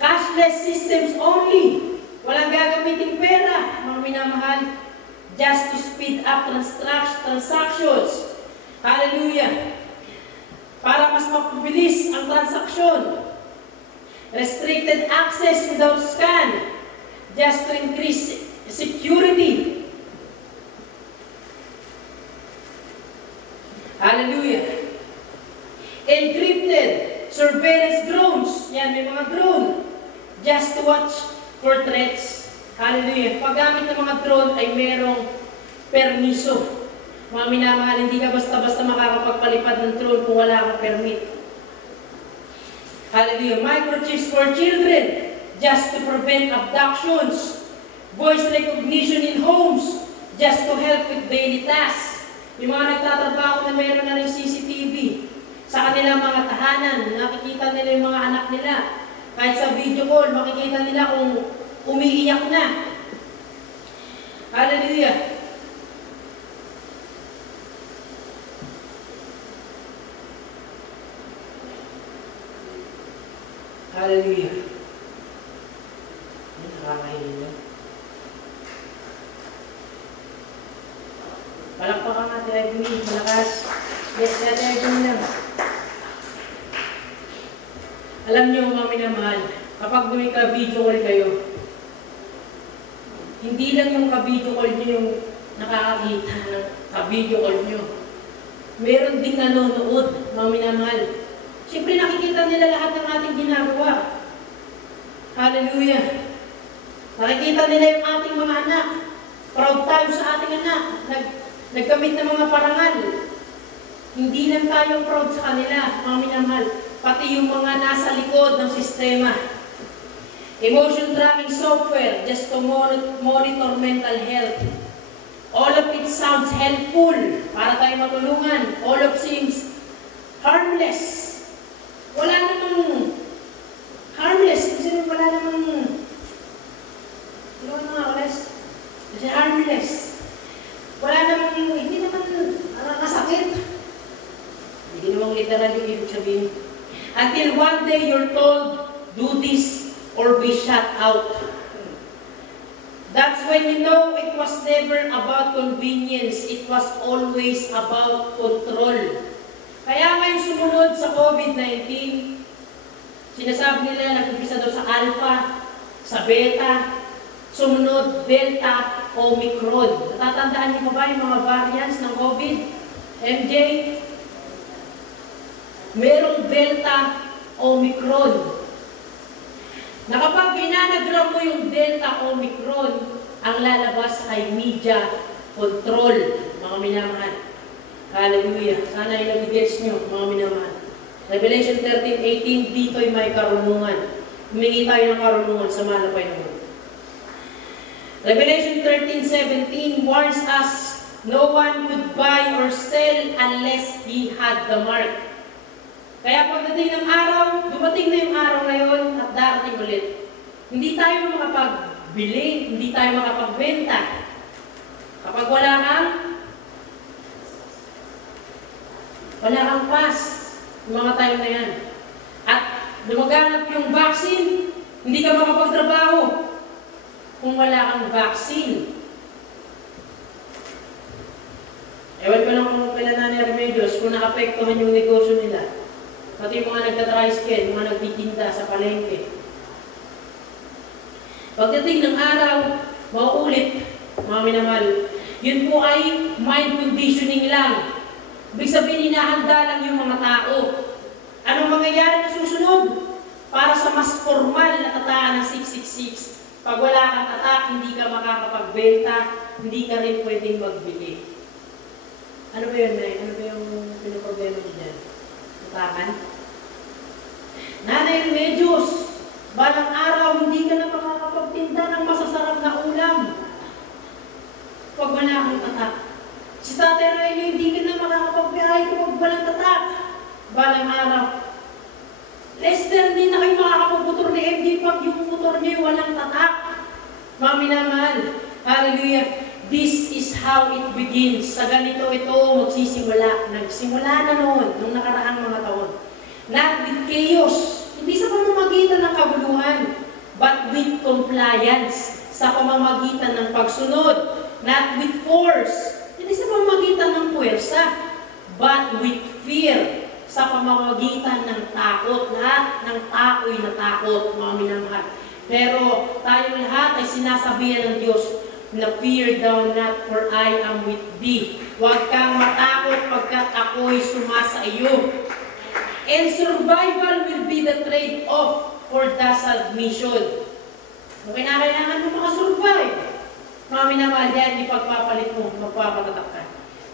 Cashless systems only, walang gagamiting pera, mga minamahal, just to speed up transactions. Hallelujah. Para mas mapabilis ang transaksyon. Restricted access without scan, just to increase security. Hallelujah. Encrypted surveillance drones. Yan, may mga drone. Just to watch for threats. Hallelujah. Paggamit ng mga drone ay merong permiso. Mga minamahal, hindi ka basta-basta makakapagpalipad ng drone kung wala kang permit. Hallelujah. Microchips for children, just to prevent abductions. Voice recognition in homes, just to help with daily tasks. Yung mga nagtatrabaho na meron na rin CCTV sa kanilang mga tahanan, nakikita nila yung mga anak nila. Kahit sa video call, makikita nila kung umiiyak na. Hallelujah. Hallelujah. Nakakahiya. Palakpakan natin, Edwin. Malakas. Yes, natin, Edwin lang. Alam niyo, mga minamahal, kapag ka-video call kayo, hindi lang yung ka-video call niyo yung nakakakita ng ka-video call niyo. Meron ding nanonood, mga minamahal. Siyempre nakikita nila lahat ng ating ginagawa. Hallelujah. Nakikita nila yung ating mga anak. Proud tayo sa ating anak. Nagkamit ng mga parangal. Hindi lang tayo proud sa kanila, mga minamahal. Pati yung mga nasa likod ng sistema. Emotion tracking software, just to monitor mental health. All of it sounds helpful para tayo matulungan. All of seems harmless. Wala namang harmless. Kasi wala namang kasi harmless. Wala namang, hindi naman nakasakit. Hindi namang literal yung ibig sabihin. Until one day you're told, do this or be shut out. That's when you know it was never about convenience. It was always about control. Kaya ngayon sumunod sa COVID-19, sinasabi nila nag-umpisa daw sa Alpha, sa Beta, sumunod Delta, Omicron. Natatandaan niyo ba yung mga variants ng COVID? MJ? Merong Delta, Omicron. Na kapag inanagram mo yung Delta Omicron, ang lalabas ay media control, mga minamahal. Hallelujah. Sana ay nag-gets nyo, mga minamahal. Revelation 13:18, dito'y may karunungan. Humingi tayo ng karunungan sa malapay naman. Revelation 13:17 warns us, no one could buy or sell unless he had the mark. Kaya pagdating ng araw, dumating na yung araw ngayon at darating ulit. Hindi tayo makapagbili, hindi tayo makapagbenta. Kapag wala kang pass, yung mga time na yan. At lumaganap yung vaccine, hindi ka makapagtrabaho kung wala kang vaccine. Ewan ko lang kung kailan na remedios, kung naapektuhan yung negosyo nila. Pati yung mga nagtatricycle, mga nagtitinda sa palengke. Pagdating ng araw, mauulit, mga minamahal, yun po ay mind conditioning lang. Ibig sabihin, hinahanda lang yung mga tao. Anong mangyayari na susunod? Para sa mas formal na tataan ng 666. Pag wala kang tatak, hindi ka makakapagbenta, hindi ka rin pwedeng magbili. Ano ba yun, Nay? Ano ba yung pinaproblema niyo dyan? Tatakan? Nanay Remedios, balang araw, hindi ka na makakapagtinda ng masasarap na ulam. Pag wala kang tatak. Si Tatay Raelio, hindi ka na makakapagbiyahe kung walang tatak. Balang araw. Lester, hindi na kayo makakapagmotor ni MD pag yung motor niyo walang tatak. Mami naman, hallelujah. This is how it begins. Sa ganito ito magsisimula. Nagsimula na noon, nung nakaraang mga taon. Not with chaos, hindi sa pamamagitan ng kabuluhan, but with compliance, sa pamamagitan ng pagsunod. Not with force, hindi sa pamamagitan ng puwersa, but with fear, sa pamamagitan ng takot. Lahat ng tao'y natakot, mga minamahal. Pero tayong lahat ay sinasabihan ng Diyos, na fear thou not, for I am with thee. Huwag kang matakot pagkat ako'y sumasa iyo. And survival will be the trade-off for the submission. Kung kinakailangan mo makasurvive, mga minamahal yan, ipagpapalit mo, magpapatatak ka.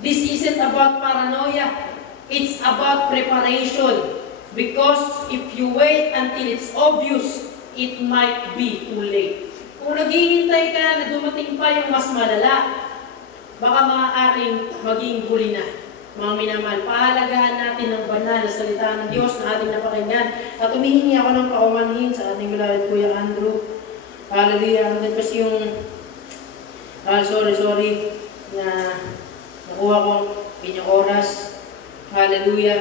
This isn't about paranoia. It's about preparation. Because if you wait until it's obvious, it might be too late. Kung naghihintay ka na dumating pa yung mas malala, baka maaaring maging huli na. Mga minamahal, pahalagahan natin ang banal na salita ng Diyos na ating napakinggan. At humihingi ako ng paumanhin sa ating beloved Kuya Andrew. Hallelujah. Hanggang kasi yung sorry na nakuha ko inyong oras. Hallelujah.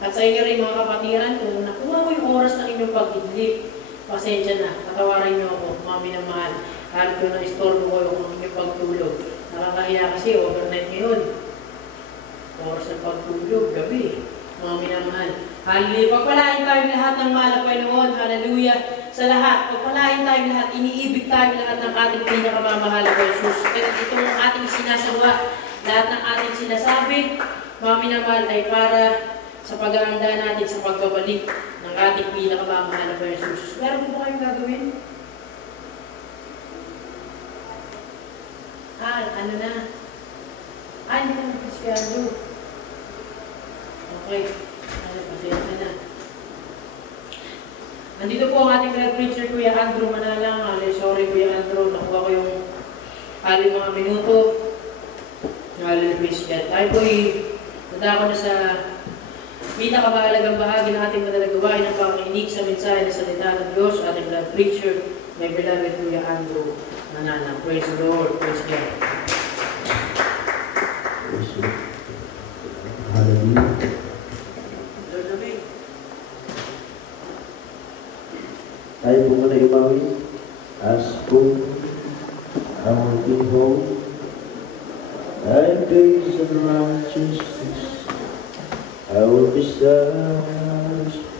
At sa inyo rin mga kapatiran, kung nakuha ko yung oras ng inyong pag-idlip, pasensya na, patawarin niyo ako, mga minamahal. Kahit ko na-istorbo ko yung inyong pagtulog. Nakakahiya kasi, overnight ngayon. Oras ng pagtulog, gabi. Mga minamahal. Hallelujah. Pagpalain tayo lahat ng malapay noon. Hallelujah. Sa lahat, pagpalain tayo lahat, iniibig tayo lahat ng ating pinakamamahal na Jesus. Kaya itong ating sinasagawa, lahat ng ating sinasabi, mga minamahal, ay para sa pag-aanda natin sa pagbabalik ng ating pinakamamahal na Jesus. Meron po kayong gagawin? Ano na? Hindi na nagpisyado. Okay. Pasensya na. Andito po ang ating God preacher, Kuya Andrew Manalang. Sorry, Kuya Andrew. Nakuha ko yung mga minuto. Hallelujah. Tayo po'y nadako na sa pinakamahalagang bahagi ng ating manalagawain ang pakikinig sa mensahe na salita ng Diyos. Ating God preacher, my beloved Kuya Andrew Manalang. Praise the Lord. Praise God. Hallelujah. Tayo po muna ibawi as po I will be holy. Thy praise and righteousness, I will be satisfied.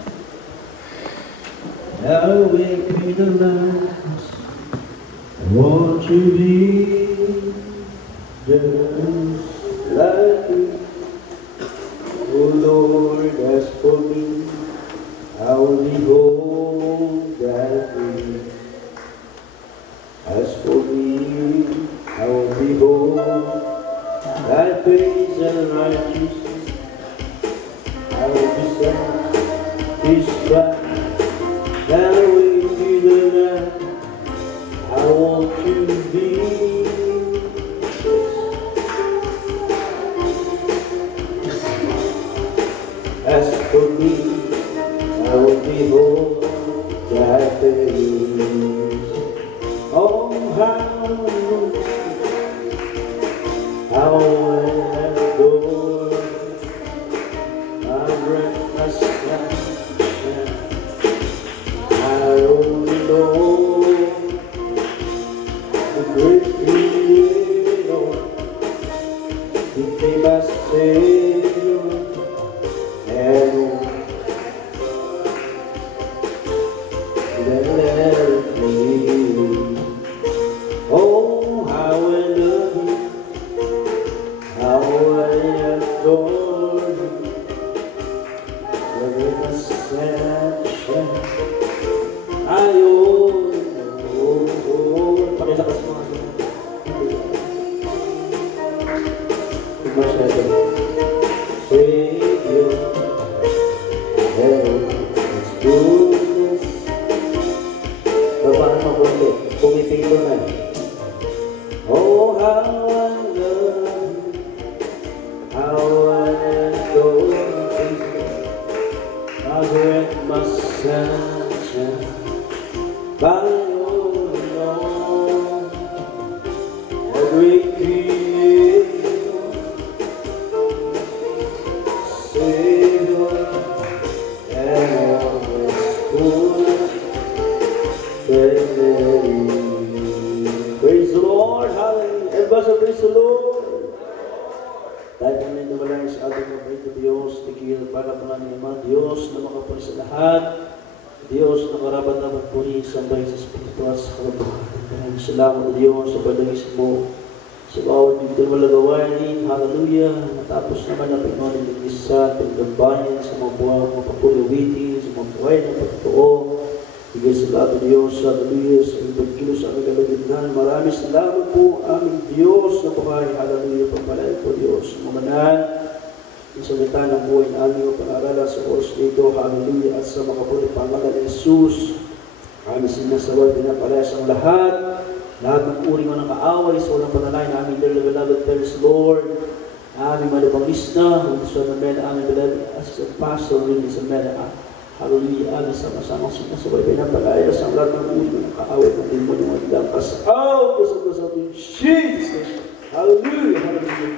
I will be the last. I want to be just like you. Oh Lord, as for me, I will behold thy face. As for me, I will behold thy praise and righteousness. I will be satisfied. Thy way to the land. I want to be. As for me, I will behold thy face. Oh, how I adore, I breath my sunshine. I only know the great Creator, He became my Savior, and let me. Oh, how I love you, how I adore you, the sunshine. I only know. Pakita kasi mga Savior, and His goodness. Babaan mo konti, pumipito na. Oh, how I love you, how I adore you, I breath my sunshine. By your love, the great Creator, Savior, and good. Praise the Lord, hallelujah. Everybody praise the Lord. Dahil kami namalangin sa ating mabait na Diyos, tigil para po namin naman, Diyos na makapuli sa lahat, Diyos na karapat-dapat puri sa bahay sa Espiritu at sa kalabahan. Maraming salamat na Diyos sa panagis mo sa bawat dito malagawain. Hallelujah. Matapos naman ang Panginoon ng isa, pagdambayan sa mga buwang mapapuluwitin, sa mga buhay ng pagtoo. Bigay sa lahat ng Diyos, hallelujah, sa ibang kilo sa aming kalagitnaan. Maraming salamat po aming Diyos na buhay. Hallelujah. Pagpalain po Diyos. Mamanan, isalita ng buhay na aming pangarala sa oras dito. Hallelujah. At sa mga pulit pangalan ng Jesus, aming sinasaway, pinapalaya sa lahat. Lahat ng uri mo ng kaaway sa walang panalay na aming dearly beloved Paris Lord. Aming malabangista, ang gusto namin na aming beloved assistant pastor, rin sa Mena. Hallelujah. Aming sama-sama sinasaway, pinapalaya sa lahat ng uri mo ng kaaway ng demonyo ng magdang kasaw. Kasal-kasal in Jesus. Hallelujah. Hallelujah.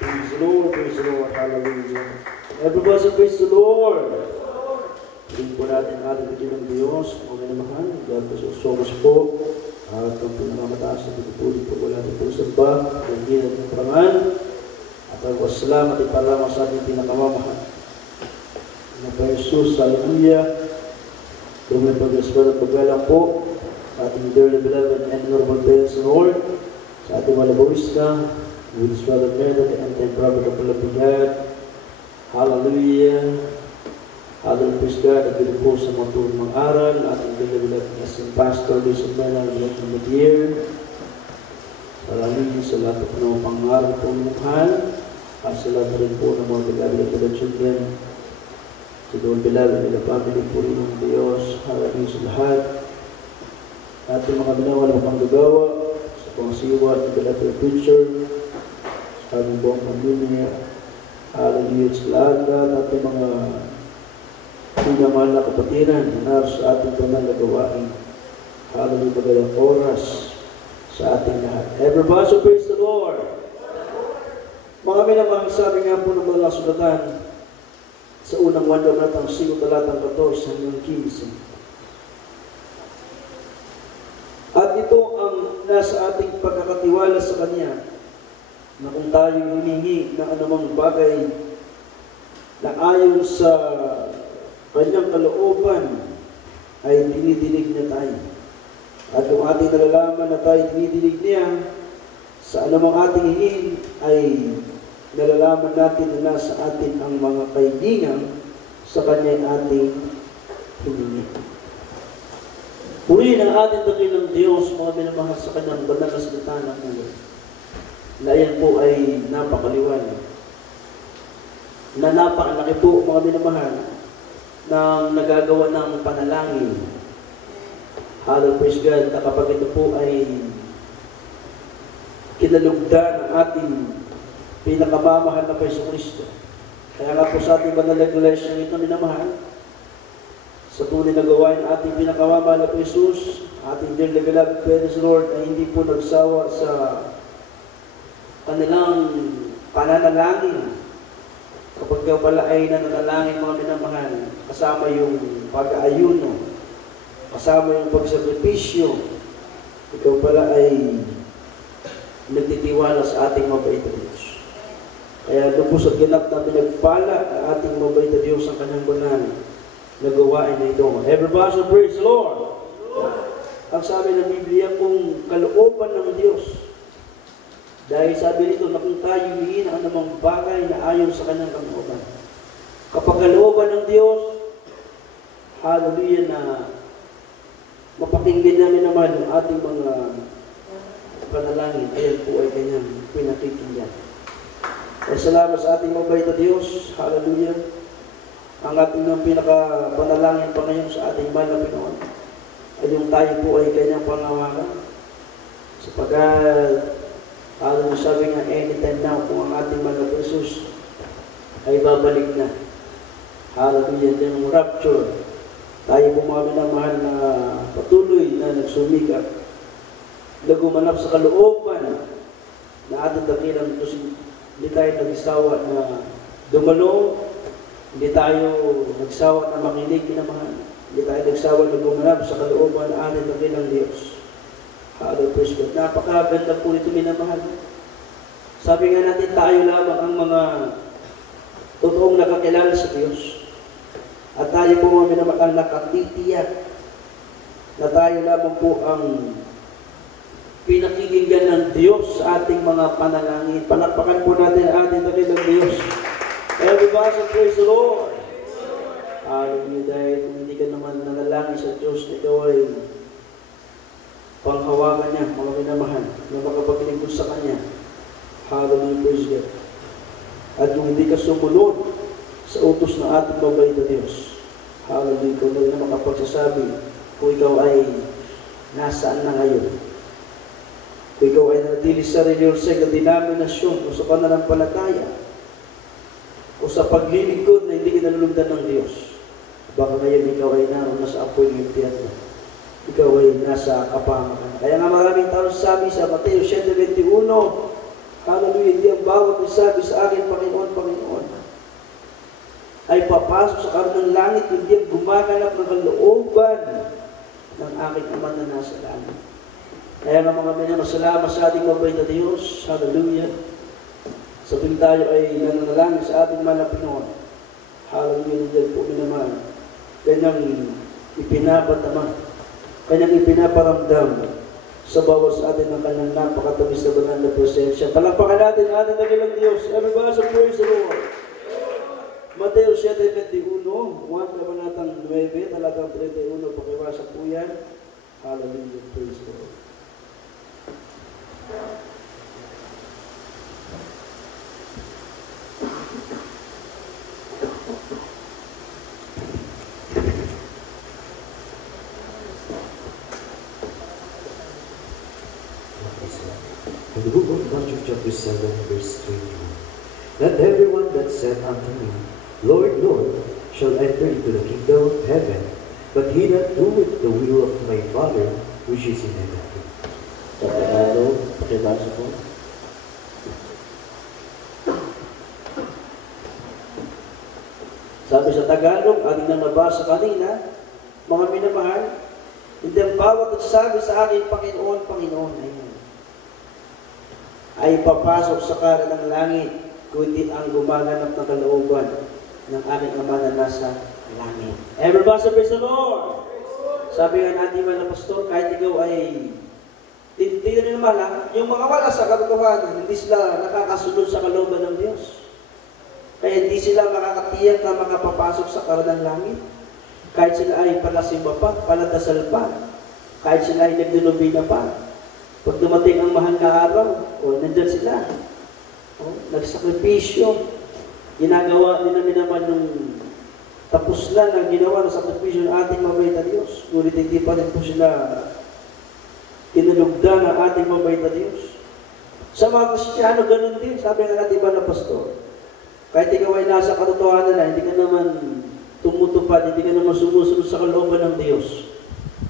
Praise the Lord. Praise the Lord. Hallelujah. Everybody say praise the Lord. Tingin po natin ang ating bigyan ng Diyos. Mga namahan. God bless you so much po. At ang pinakamataas na pagpupulit po wala rin po sa ba. Ang hirap ng parangan. At ang wasalamat at palamang sa ating pinakamamahal. Na pa Jesus. Hallelujah. Dumay pag-respect at paggalang po sa ating dearly beloved and honorable parents and Lord. Sa ating malabarista. With His brother Meda, the end-time prophet of God. Hallelujah. Hallelujah, praise God. At dito po sa mga turong aral, ating bilabilat na si Pastor Lisa Mena, ng Matier. Hallelujah, sa lahat po ng pangaral po ng mahal. At sa lahat rin po ng mga bilabilat na children. Sa doon bilabilat na family po rin ng Diyos. Hallelujah sa lahat. Ating mga binawal na panggagawa, sa pangsiwa at bilabilat preacher. Aming buong pamilya, hallelujah sa lahat at ating mga pinamahal na kapatiran na sa ating banal na gawain. Hallelujah, magalang oras sa ating lahat. Everybody, so praise the Lord. Mga minamahal, sabi nga po ng mga sulatan sa unang 1 Timothy 5, talatang 14 hanggang 15. At ito ang nasa ating pagkakatiwala sa Kanya na kung tayo humingi ng anumang bagay na ayon sa Kanyang kalooban ay dinidinig niya tayo. At kung ating nalalaman na tayo dinidinig niya, sa anumang ating hingin ay nalalaman natin na nasa atin ang mga kaibigan sa Kanya'y ating hiningi. Purihin ang ating dakilang Diyos, mga minamahal sa Kanyang banal na salita ng ulo, na yan po ay napakaliwanag, na napakalaki po, mga minamahal, ng nagagawa ng panalangin. Hallelujah, praise God, na kapag ito po ay kinalugdan ng ating pinakamamahal na Paiso Kristo. Kaya nga po sa ating banal na iglesia ito, minamahal, sa tunay na gawain ng ating pinakamamahal na Jesus, ating dear beloved parents, Lord, ay hindi po nagsawa sa kanilang pananalangin. Kapag kayo pala ay nananalangin, mga minamahal, kasama yung pag-aayuno, kasama yung pagsakripisyo, ikaw pala ay nagtitiwala sa ating mabait na Diyos. Kaya doon po sa ganap na pinagpala ang ating mabait na Diyos ang kanyang banal na gawain na ito. Everybody praise the Lord! Ang sabi ng Biblia kung kalooban ng Diyos, dahil sabi nito na kung tayo humihin ang anumang bagay na ayon sa kanyang kalooban. Kapag kalooban ng Diyos, hallelujah, na mapakinggan namin naman ang ating mga panalangin, ayan po ay kanyang pinakikinggan. Ay salamat sa ating mabait na Diyos, hallelujah. Ang ating ng pinakapanalangin pa ngayon sa ating mahal na Pinoon ay yung tayo po ay kanyang pangawalan. Sapagkat hallelujah, sabi nga, anytime now kung ang ating mahal na Jesus ay babalik na. Hallelujah, yung rapture. Tayo po mga minamahal na patuloy na nagsumikap, na gumanap sa kalooban na ating dakilang ito. Hindi tayo nagsawa na dumalo, hindi tayo nagsawa na makinig, minamahal. Hindi tayo nagsawa na gumanap sa kalooban na ating dakilang Diyos. Hallelujah, praise God. Napakaganda po ito, minamahal. Sabi nga natin, tayo lamang ang mga totoong nakakilala sa Diyos. At tayo po mga minamahal nakatitiyak na tayo lamang po ang pinakikinggan ng Diyos sa ating mga panalangin. Palakpakan po natin ang ating dakilang Diyos. Everybody praise the Lord. Hallelujah, dahil kung hindi ka naman nanalangin sa Diyos, ikaw ay panghawakan niya, mga minamahal, na makapaglingkod sa Kanya. Hallelujah, praise God. At kung hindi ka sumunod sa utos ng ating mabait na Diyos, hallelujah, kung hindi na makapagsasabi kung ikaw ay nasaan na ngayon. Kung ikaw ay natili sa religious na denominasyon o sa pananampalataya o sa paglilingkod na hindi kinalulugdan ng Diyos, baka ngayon ikaw ay nasa apoy ng impyerno. Ikaw ay nasa kapahamakan. Kaya nga maraming tao sabi sa Mateo 7:21, hallelujah, hindi ang bawat isabi sa akin, Panginoon, Panginoon, ay papasok sa karon ng langit, hindi ang gumaganap ng kalooban ng aking Ama na nasa langit. Kaya nga mga minamahal sa ating mabait na Diyos, hallelujah, sa tuwing tayo ay nananalangin sa ating mahal na Pinoon, hallelujah, dyan po minamahal, kanyang ipinapatama, kanyang ipinaparamdam sa bawat sa atin ng kanyang napakatamis na banal na presensya. Palakpakan natin ang ating dakilang Diyos. Everybody sa praise the Lord. Mateo 7:21, 1 kabanatang 9, talatang 31, pakiwasa po yan. Hallelujah, praise the Lord. In the book of Matthew chapter 7, verse 21, not everyone that said unto me, Lord, Lord, shall enter into the kingdom of heaven, but he that doeth the will of my Father which is in heaven. Sa Tagalog, pakibasa po. Sabi sa Tagalog, ating nang nabasa kanina, mga minamahal, hindi ang bawat nagsasabi sa akin, Panginoon, Panginoon, ay papasok sa karan ng langit, kundi ang gumaganap ng kalooban ng aking Ama na nasa langit. Everybody praise the Lord! Sabi nga natin mga pastor, kahit ikaw ay tingnan naman yung mga wala sa katotohanan, hindi sila nakakasunod sa kalooban ng Diyos. Kaya hindi sila makakatiyak na makapapasok sa karan ng langit. Kahit sila ay palasimba pa, paladasal pa, kahit sila ay nagdulubina pa. Pag dumating ang mahal na araw, nandyan sila. Nagsakripisyo. Ginagawa nila naman nung tapos na ang ginawa ng sakripisyo ng ating mabait na Diyos. Ngunit hindi pa rin po sila inalugdan ng ating mabait na Diyos. Sa mga Kristiyano, ganun din. Sabi nga natin ba na pastor, kahit ikaw ay nasa katotohanan na, hindi ka naman tumutupad, hindi ka naman sumusunod sa kalooban ng Diyos.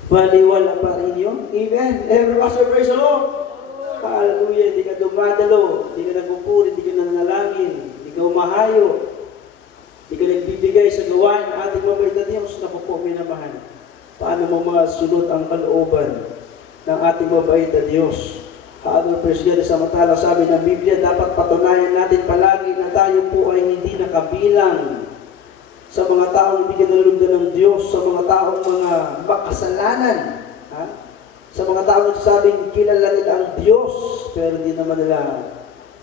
Baliwala pa rin yun. Amen. Everybody praise the Lord. Hallelujah. Hindi ka dumadalo, hindi ka nagpupuri, hindi ka nanalangin, hindi ka umahayo, hindi ka nagbibigay sa gawain ng ating mabait na Diyos. Naku po, minamahal. Paano mo masunod ang kalooban ng ating mabait na Diyos? Hallelujah. Praise God. Samantala sabi ng Biblia, dapat patunayan natin palagi na tayo po ay hindi nakabilang sa mga taong hindi kinalugdan ng Diyos, sa mga taong mga makasalanan. Sa mga taong nagsasabing kilala nila ang Diyos, pero hindi naman nila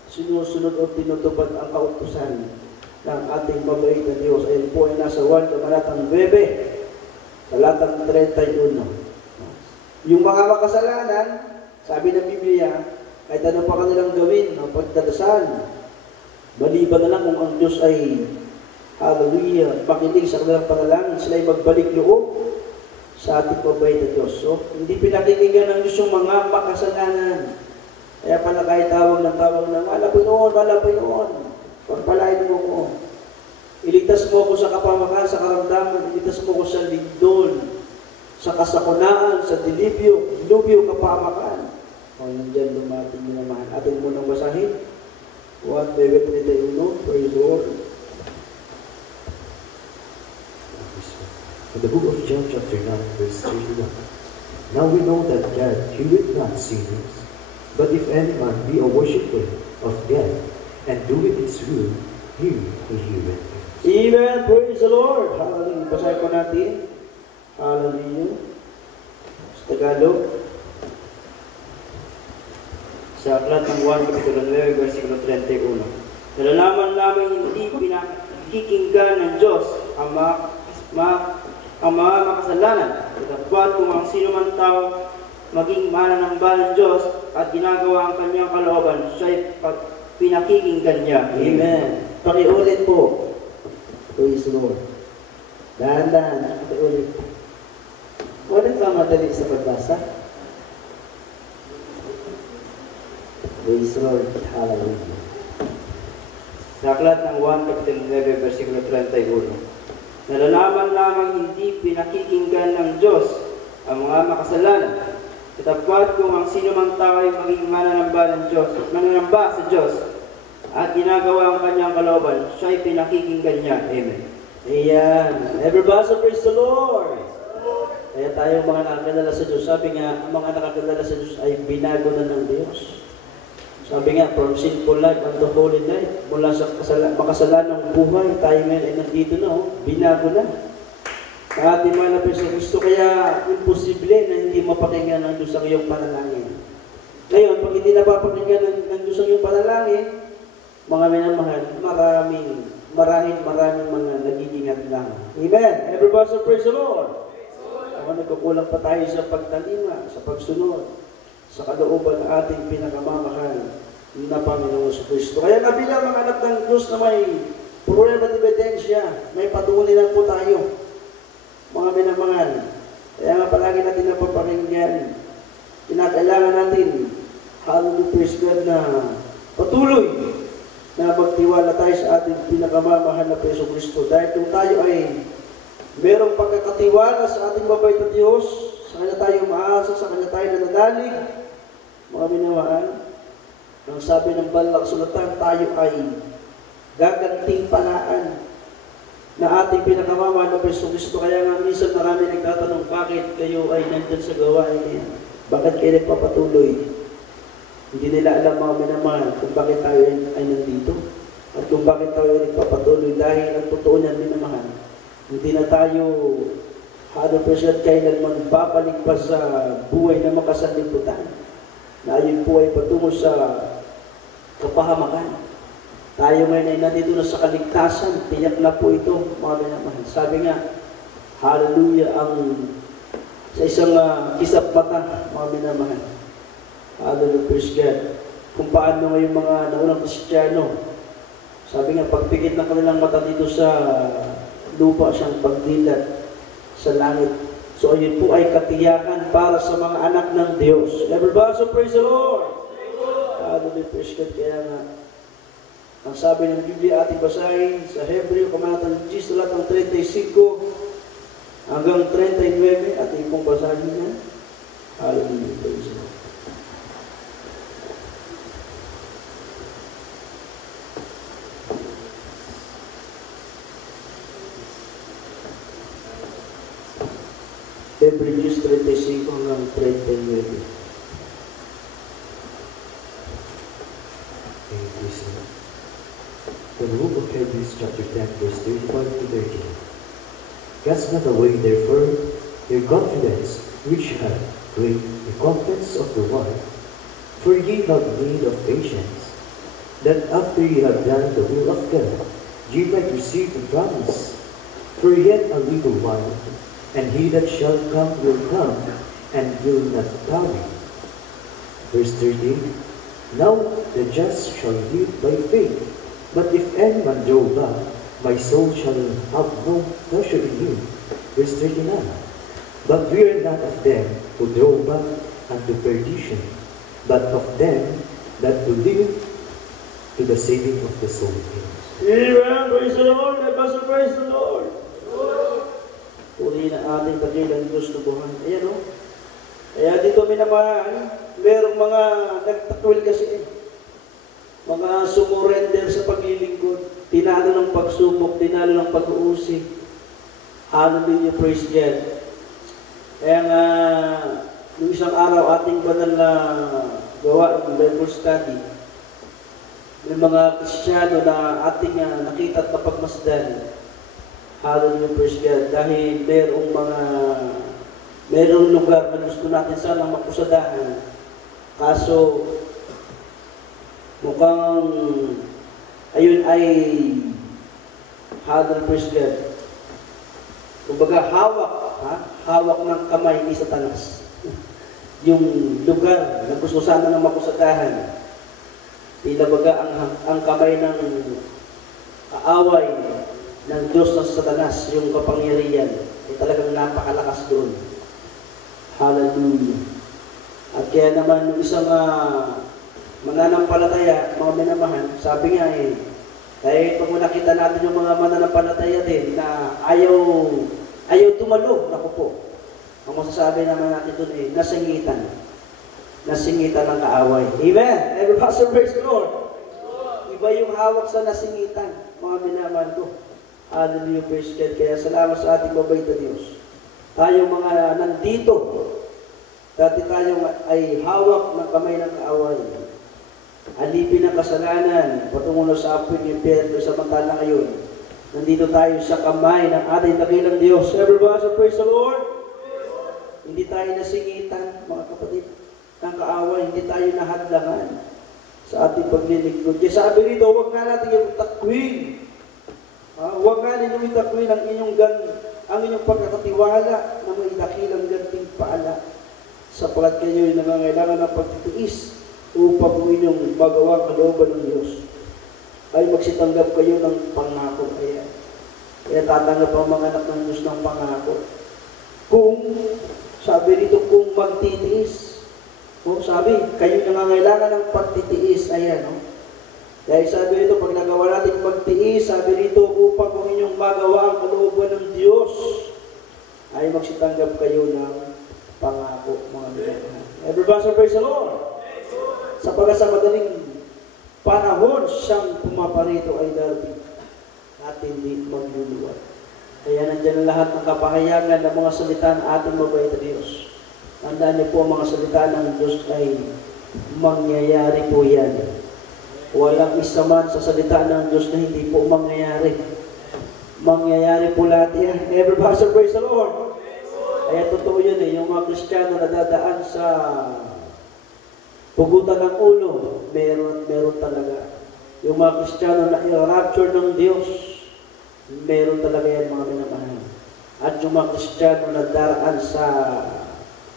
sinusunod o tinutupad ang kautusan ng ating mabait na Diyos. Ayun po ay nasa 1 Kabanatang 9, talatang 31. Yung mga makasalanan, sabi ng Biblia, kahit ano pa kanilang gawin ng pagdadasal, maliban na lang kung ang Diyos ay hallelujah, makinig sa kanilang panalangin, sila ay magbalik loob sa ating mabait na Diyos. So, hindi pinakikinggan ng Diyos yung mga makasalanan. Kaya pala kahit tawag ng wala Panginoon, pagpalain mo ko. Iligtas mo ko sa kapamakan, sa karamdaman, iligtas mo ko sa lindol, sa kasakunaan, sa dilubyo, kapamakan. O, nandiyan dumating mo naman. Atin mo nang basahin. 1:31, praise the Lord. In the book of John chapter 9, verse 31. Now we know that God heareth not sinners, but if any man be a worshipper of God, and doeth his will, him he heareth. Amen. Praise the Lord. Hallelujah. Basahin po natin. Hallelujah. Sa Tagalog. Sa aklat ng 1, kapitulo 9, versikulo 31. Nalalaman namin hindi pinakikinggan ng Diyos ang mga makasalanan. Katapwat kung ang sino man tao maging mananamba ng Diyos at ginagawa ang kanyang kalooban, siya'y pinakikinggan niya. Amen. Pakiulit po. Praise the Lord. Dahan-dahan. Pakiulit. Walang pamadali sa pagbasa. Praise the Lord. Hallelujah. Sa aklat ng 1, kapitulo 9, versikulo 31. Nalalaman lamang hindi pinakikinggan ng Diyos ang mga makasalanan. Katapwat kung ang sino mang tao ay maging mananamba sa Diyos at ginagawa ang kanyang kalooban, siya'y pinakikinggan niya. Amen. Ayan. Everybody praise the Lord. Kaya tayo mga nakakilala sa Diyos, sabi nga, ang mga nakakilala sa Diyos ay binago na ng Diyos. Sabi nga, from sinful life unto holy life, mula sa makasalanang buhay, tayo ngayon ay nandito na, binago na. Sa ating mahal na sa Kristo, kaya imposible na hindi mapakinggan ng Diyos ang iyong panalangin. Ngayon, pag hindi napapakinggan ng Diyos ang iyong panalangin, mga minamahal, maraming mga nagiging lang. Amen. Everybody praise the Lord. Kung nagkukulang pa tayo sa pagtalima, sa pagsunod, sa kalooban ng ating pinakamamahal na Panginoon sa Kristo. Kaya kabilang mga anak ng Diyos na may problema at ebidensya, may patunay lang po tayo, mga minamahal. Kaya nga palagi natin napapakinggan, kinakailangan natin, hallelujah, praise God, na patuloy na magtiwala tayo sa ating pinakamamahal na Preso Kristo. Dahil kung tayo ay merong pagkakatiwala sa ating mabait na Diyos, sa Kanya tayo umaasa, sa Kanya tayo nananalig, mga minamahal, ang sabi ng banal na kasulatan, tayo ay gagantimpalaan na ating pinakamamahal na Kristo. Kaya nga minsan marami nagtatanong, bakit kayo ay nandyan sa gawain niya? Bakit kayo nagpapatuloy? Hindi nila alam mga minamahal kung bakit tayo ay nandito. At kung bakit tayo ay nagpapatuloy dahil ang totoo niyan minamahal. Hindi na tayo 100% kailanman babalik pa sa buhay na makasanlibutan. Na ayun po ay patungo sa kapahamakan. Tayo ngayon ay nandito na sa kaligtasan. Tiyak na po ito, mga minamahal. Sabi nga, hallelujah, sa isang kisap mata, mga minamahal. Hallelujah, praise God. Kung paano yung mga naunang Kristiyano, sabi nga, pagpikit ng kanilang mata dito sa lupa, siyang pagdilat sa langit. So, ayun po ay katiyakan para sa mga anak ng Diyos. Everybody, so praise the Lord! Hallelujah, praise God. Kaya nga, ang sabi ng Biblia ating basahin sa Hebreo, kamanatang 10, talatang 35 hanggang 39, at ipong basahin niya. Hallelujah, praise the Lord. Hebrews 35 hanggang 39. The book of Hebrews chapter 10 verse 35 to 30. Cast not away therefore your confidence, which hath great recompense of reward. For ye have need of patience, that after ye have done the will of God, ye might receive the promise. For yet a little while, and he that shall come will come, and will not tarry. Verse 30. Now the just shall live by faith. But if any man draw back, my soul shall have no pleasure in him. Verse 39. But we are not of them who draw back unto perdition, but of them that believe to the saving of the soul. Amen. Praise the Lord. Let us praise the Lord. Puri na ating dakilang Diyos na buhay. Ayan o. Kaya dito minamahal, merong mga nagtakwil kasi mga sumurrender sa paglilingkod, tinalo ng pagsubok, tinalo ng pag-uusig. Hallelujah, praise God. Kaya nga, yung isang araw ating banal na gawain, Bible study, may mga Kristiyano na ating nakita at napagmasdan. Hallelujah, praise God. Dahil merong lugar na gusto natin sanang makusadahan. Kaso, mukhang ayun ay hallelujah, praise God. Kumbaga hawak ng kamay ni Satanas. Yung lugar na gusto sana ng makusadahan. Tila baga ang kamay ng aaway ng Diyos na Satanas, yung kapangyarihan, ay talagang napakalakas doon. Hallelujah. At kaya naman yung isang mananampalataya, mga minamahal, sabi nga dahil pag nakita natin yung mga mananampalataya din na ayaw tumalo, naku po. Ang masasabi naman natin doon nasingitan. Nasingitan ng kaaway. Amen? Everybody praise the Lord. Iba yung hawak sa nasingitan, mga minamahal ko. Hallelujah, praise God. Kaya salamat sa ating mabait na Diyos. Tayo mga nandito, dati tayo ay hawak ng kamay ng kaaway. Alipin ang kasalanan, patungo na sa apoy ng impyerno, samantala ngayon. Nandito tayo sa kamay ng ating dakilang Diyos. Everybody, praise the Lord. Hindi tayo nasingitan, mga kapatid, ng kaaway. Hindi tayo nahadlangan sa ating paglilingkod. Kaya sabi rito, huwag nga natin yung takwin. Huwag nga ninyo itakwin ang inyong pagkakatiwala na may dakilang ganting paala, sapagkat kayo ay nangangailangan ng pagtitiis upang po inyong magawa ang kalooban ng Diyos, ay magsitanggap kayo ng pangako. Kaya tatanggap ang mga anak ng Diyos ng pangako. Kung, sabi dito, kung magtitiis, sabi, kayo nangangailangan ng pagtitiis, ayan, dahil sabi rito, pag nagawa natin magtiis, sabi rito, upang kung inyong magawa ang kalooban ng Diyos, ay magsitanggap kayo ng pangako, mga minamahal. Everybody praise the Lord. Sapagkat sa madaling panahon, siyang pumaparito ay darating. at hindi magluluwat. Kaya nandiyan ang lahat ng kapahayagan ng mga salita ng ating mabait na Diyos. Tandaan niyo po ang mga salita ng Diyos ay mangyayari po yan. Walang isa man sa salita ng Diyos na hindi po mangyayari. Mangyayari po lahat yan. Everybody say praise the Lord. Kaya totoo yun yung mga Kristiyano na dadaan sa pugutan ng ulo, meron talaga. Yung mga Kristiyano na i-rapture ng Diyos, meron talaga yan mga minamahal. At yung mga Kristiyano na daraan sa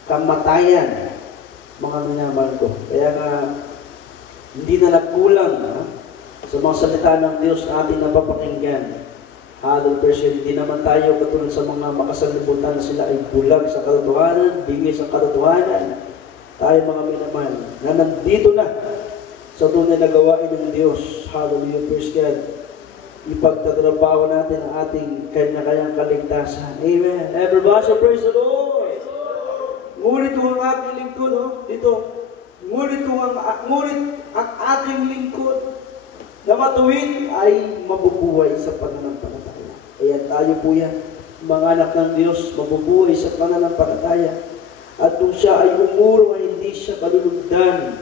kamatayan, mga minamahal ko. Kaya nga, hindi na nagkulang sa mga salita ng Diyos na ating napapakinggan. 100%, hindi naman tayo katulad sa mga makasalimutan na sila ay bulag sa katotohanan, bingay sa katotohanan. Tayo mga minamahal, na nandito na sa tunay na gawain ng Diyos. Hallelujah, praise God. Ipagtatrabaho natin ang ating kanya-kanyang kaligtasan. Amen. Everybody, praise the Lord. Ngunit ang ating lingkod, dito. Ngunit ang ating lingkod na matuwid ay mabubuhay sa pananampalataya. Ayan, tayo po yan. Mga anak ng Diyos, mabubuhay sa pananampalataya. At kung siya ay umurong, ay hindi siya kalulugdan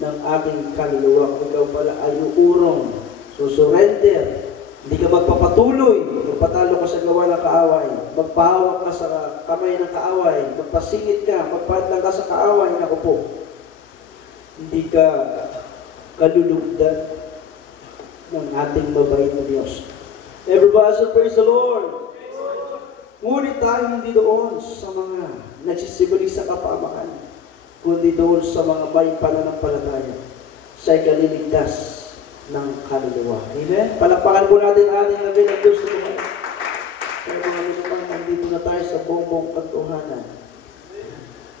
ng aking kaluluwa. Kung ikaw pala ay uurong, surrender, hindi ka magpapatuloy, magpatalo ka sa gawa ng kaaway, magpahawak ka sa kamay ng kaaway, magpasingit ka, magpadlang ka sa kaaway, naku po, hindi ka kalulugdan ng ating mabait na Diyos. Everybody say praise the Lord. Ngunit tayo hindi doon sa mga nagsisibali sa kapamakan, kundi doon sa mga may pananampalataya sa ikaliligtas ng kaluluwa. Amen? Palakpakan po natin ang ating labi ng Diyos. Kaya mga minumang, nandito na tayo sa buong katotohanan.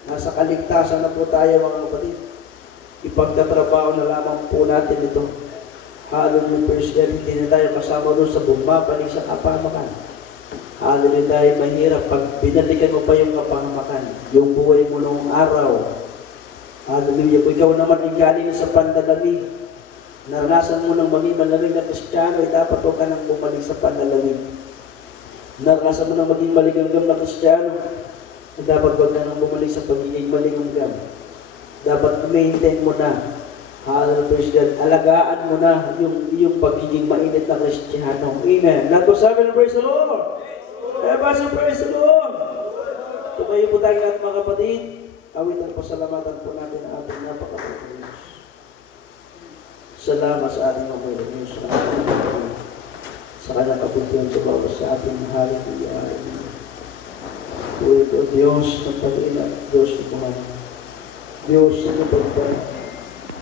Nasa kaligtasan na po tayo mga kapatid. Ipagtatrabaho na lamang po natin ito. Hallelujah, praise God. Hindi na tayo kasama doon sa bumabalik sa kapamakan. Hallelujah, dahil mahirap pag binalikan mo pa yung kapamakan, yung buhay mo noong araw. Hallelujah, kung ikaw naman ay galing sa pandalamig, naranasan mo ng maging malamig na Kristiyano, ay dapat huwag ka nang bumalik sa pandalamig. Naranasan mo ng maging maligamgam na Kristiyano, ay dapat huwag ka nang bumalik sa pagiging maligamgam. Dapat maintain mo na. Hallelujah. Alagaan mo na yung pagiging mainit na Kristiyano. Amen. Lahat po sabi ng praise the Lord. Everybody praise the Lord. Tumayo po tayo at mga kapatid. Awitan po, salamatan po natin ang ating napakabait na Diyos. Salamat sa ating mabait na Diyos. Sa kanyang kabutihan sa bawat sa ating hallelujah. Puri po Diyos ng pag-ina, Diyos ng Tuhan. Diyos ng pagpapalala.